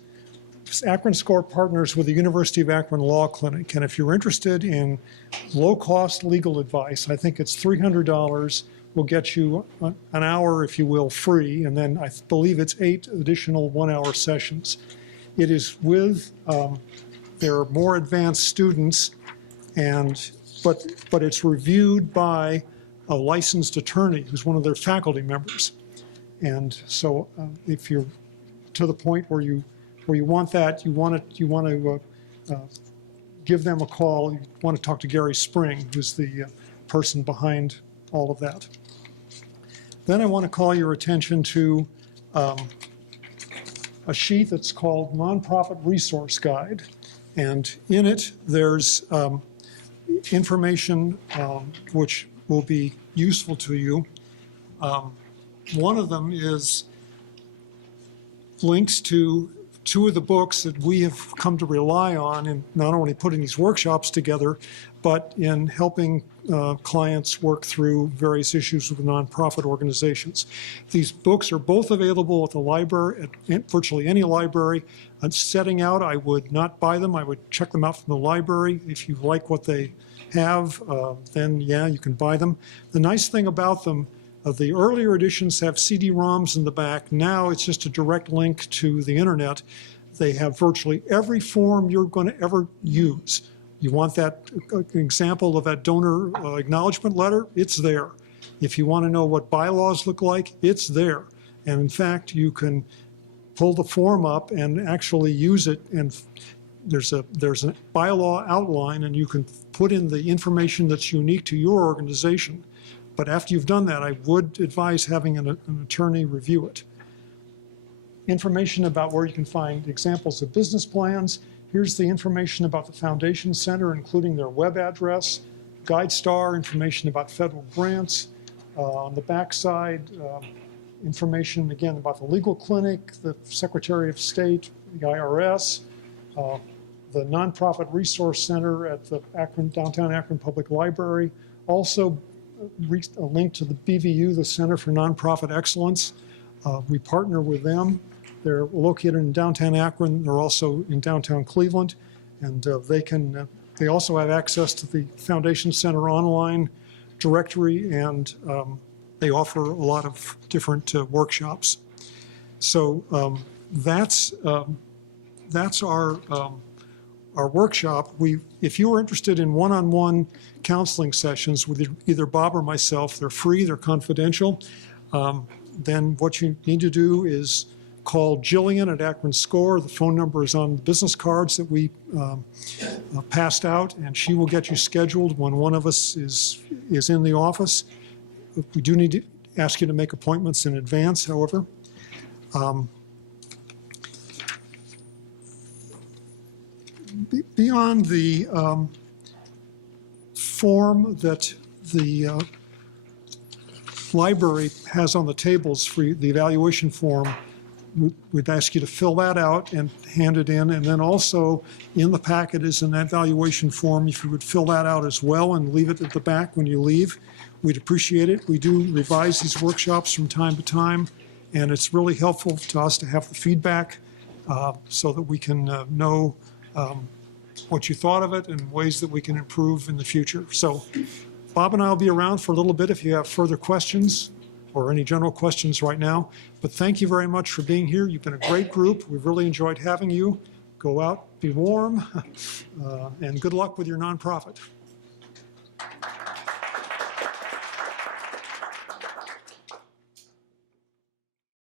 Akron SCORE partners with the University of Akron Law Clinic, and if you're interested in low-cost legal advice, I think it's $300. Will get you an hour, if you will, free, and then I believe it's 8 additional one-hour sessions. It is with their more advanced students, but it's reviewed by a licensed attorney who's one of their faculty members. And so if you're to the point where you want that, you want to give them a call. You want to talk to Gary Spring, who's the person behind all of that. Then I want to call your attention to a sheet that's called Nonprofit Resource Guide. And in it, there's information which will be useful to you. One of them is links to 2 of the books that we have come to rely on in not only putting these workshops together, but in helping clients work through various issues with nonprofit organizations. These books are both available at the library, at virtually any library. Setting out, I would not buy them. I would check them out from the library. If you like what they have, then yeah, you can buy them. The nice thing about them, the earlier editions have CD-ROMs in the back. Now it's just a direct link to the internet. They have virtually every form you're going to ever use. You want that example of that donor acknowledgement letter? It's there. If you want to know what bylaws look like, it's there. And in fact, you can pull the form up and actually use it. And there's a bylaw outline, and you can put in the information that's unique to your organization. But after you've done that, I would advise having an attorney review it. Information about where you can find examples of business plans. Here's the information about the Foundation Center, including their web address, GuideStar, information about federal grants. On the back side, information, again, about the legal clinic, the Secretary of State, the IRS, the Nonprofit Resource Center at the downtown Akron Public Library. Also, a link to the BVU, the Center for Nonprofit Excellence. We partner with them. They're located in downtown Akron. They're also in downtown Cleveland, and they also have access to the Foundation Center online directory, and they offer a lot of different workshops. So that's our workshop. If you are interested in one-on-one counseling sessions with either Bob or myself, they're free, they're confidential. Then what you need to do is call Jillian at Akron SCORE. The phone number is on the business cards that we passed out, and she will get you scheduled when one of us is in the office. We do need to ask you to make appointments in advance, however. Beyond the form that the library has on the tables for the evaluation form, we'd ask you to fill that out and hand it in. And then also in the packet is an evaluation form. If you would fill that out as well and leave it at the back when you leave, we'd appreciate it. We do revise these workshops from time to time, and it's really helpful to us to have the feedback so that we can know what you thought of it and ways that we can improve in the future. So Bob and I will be around for a little bit if you have further questions or any general questions right now. But thank you very much for being here. You've been a great group. We've really enjoyed having you. Go out, be warm, and good luck with your nonprofit.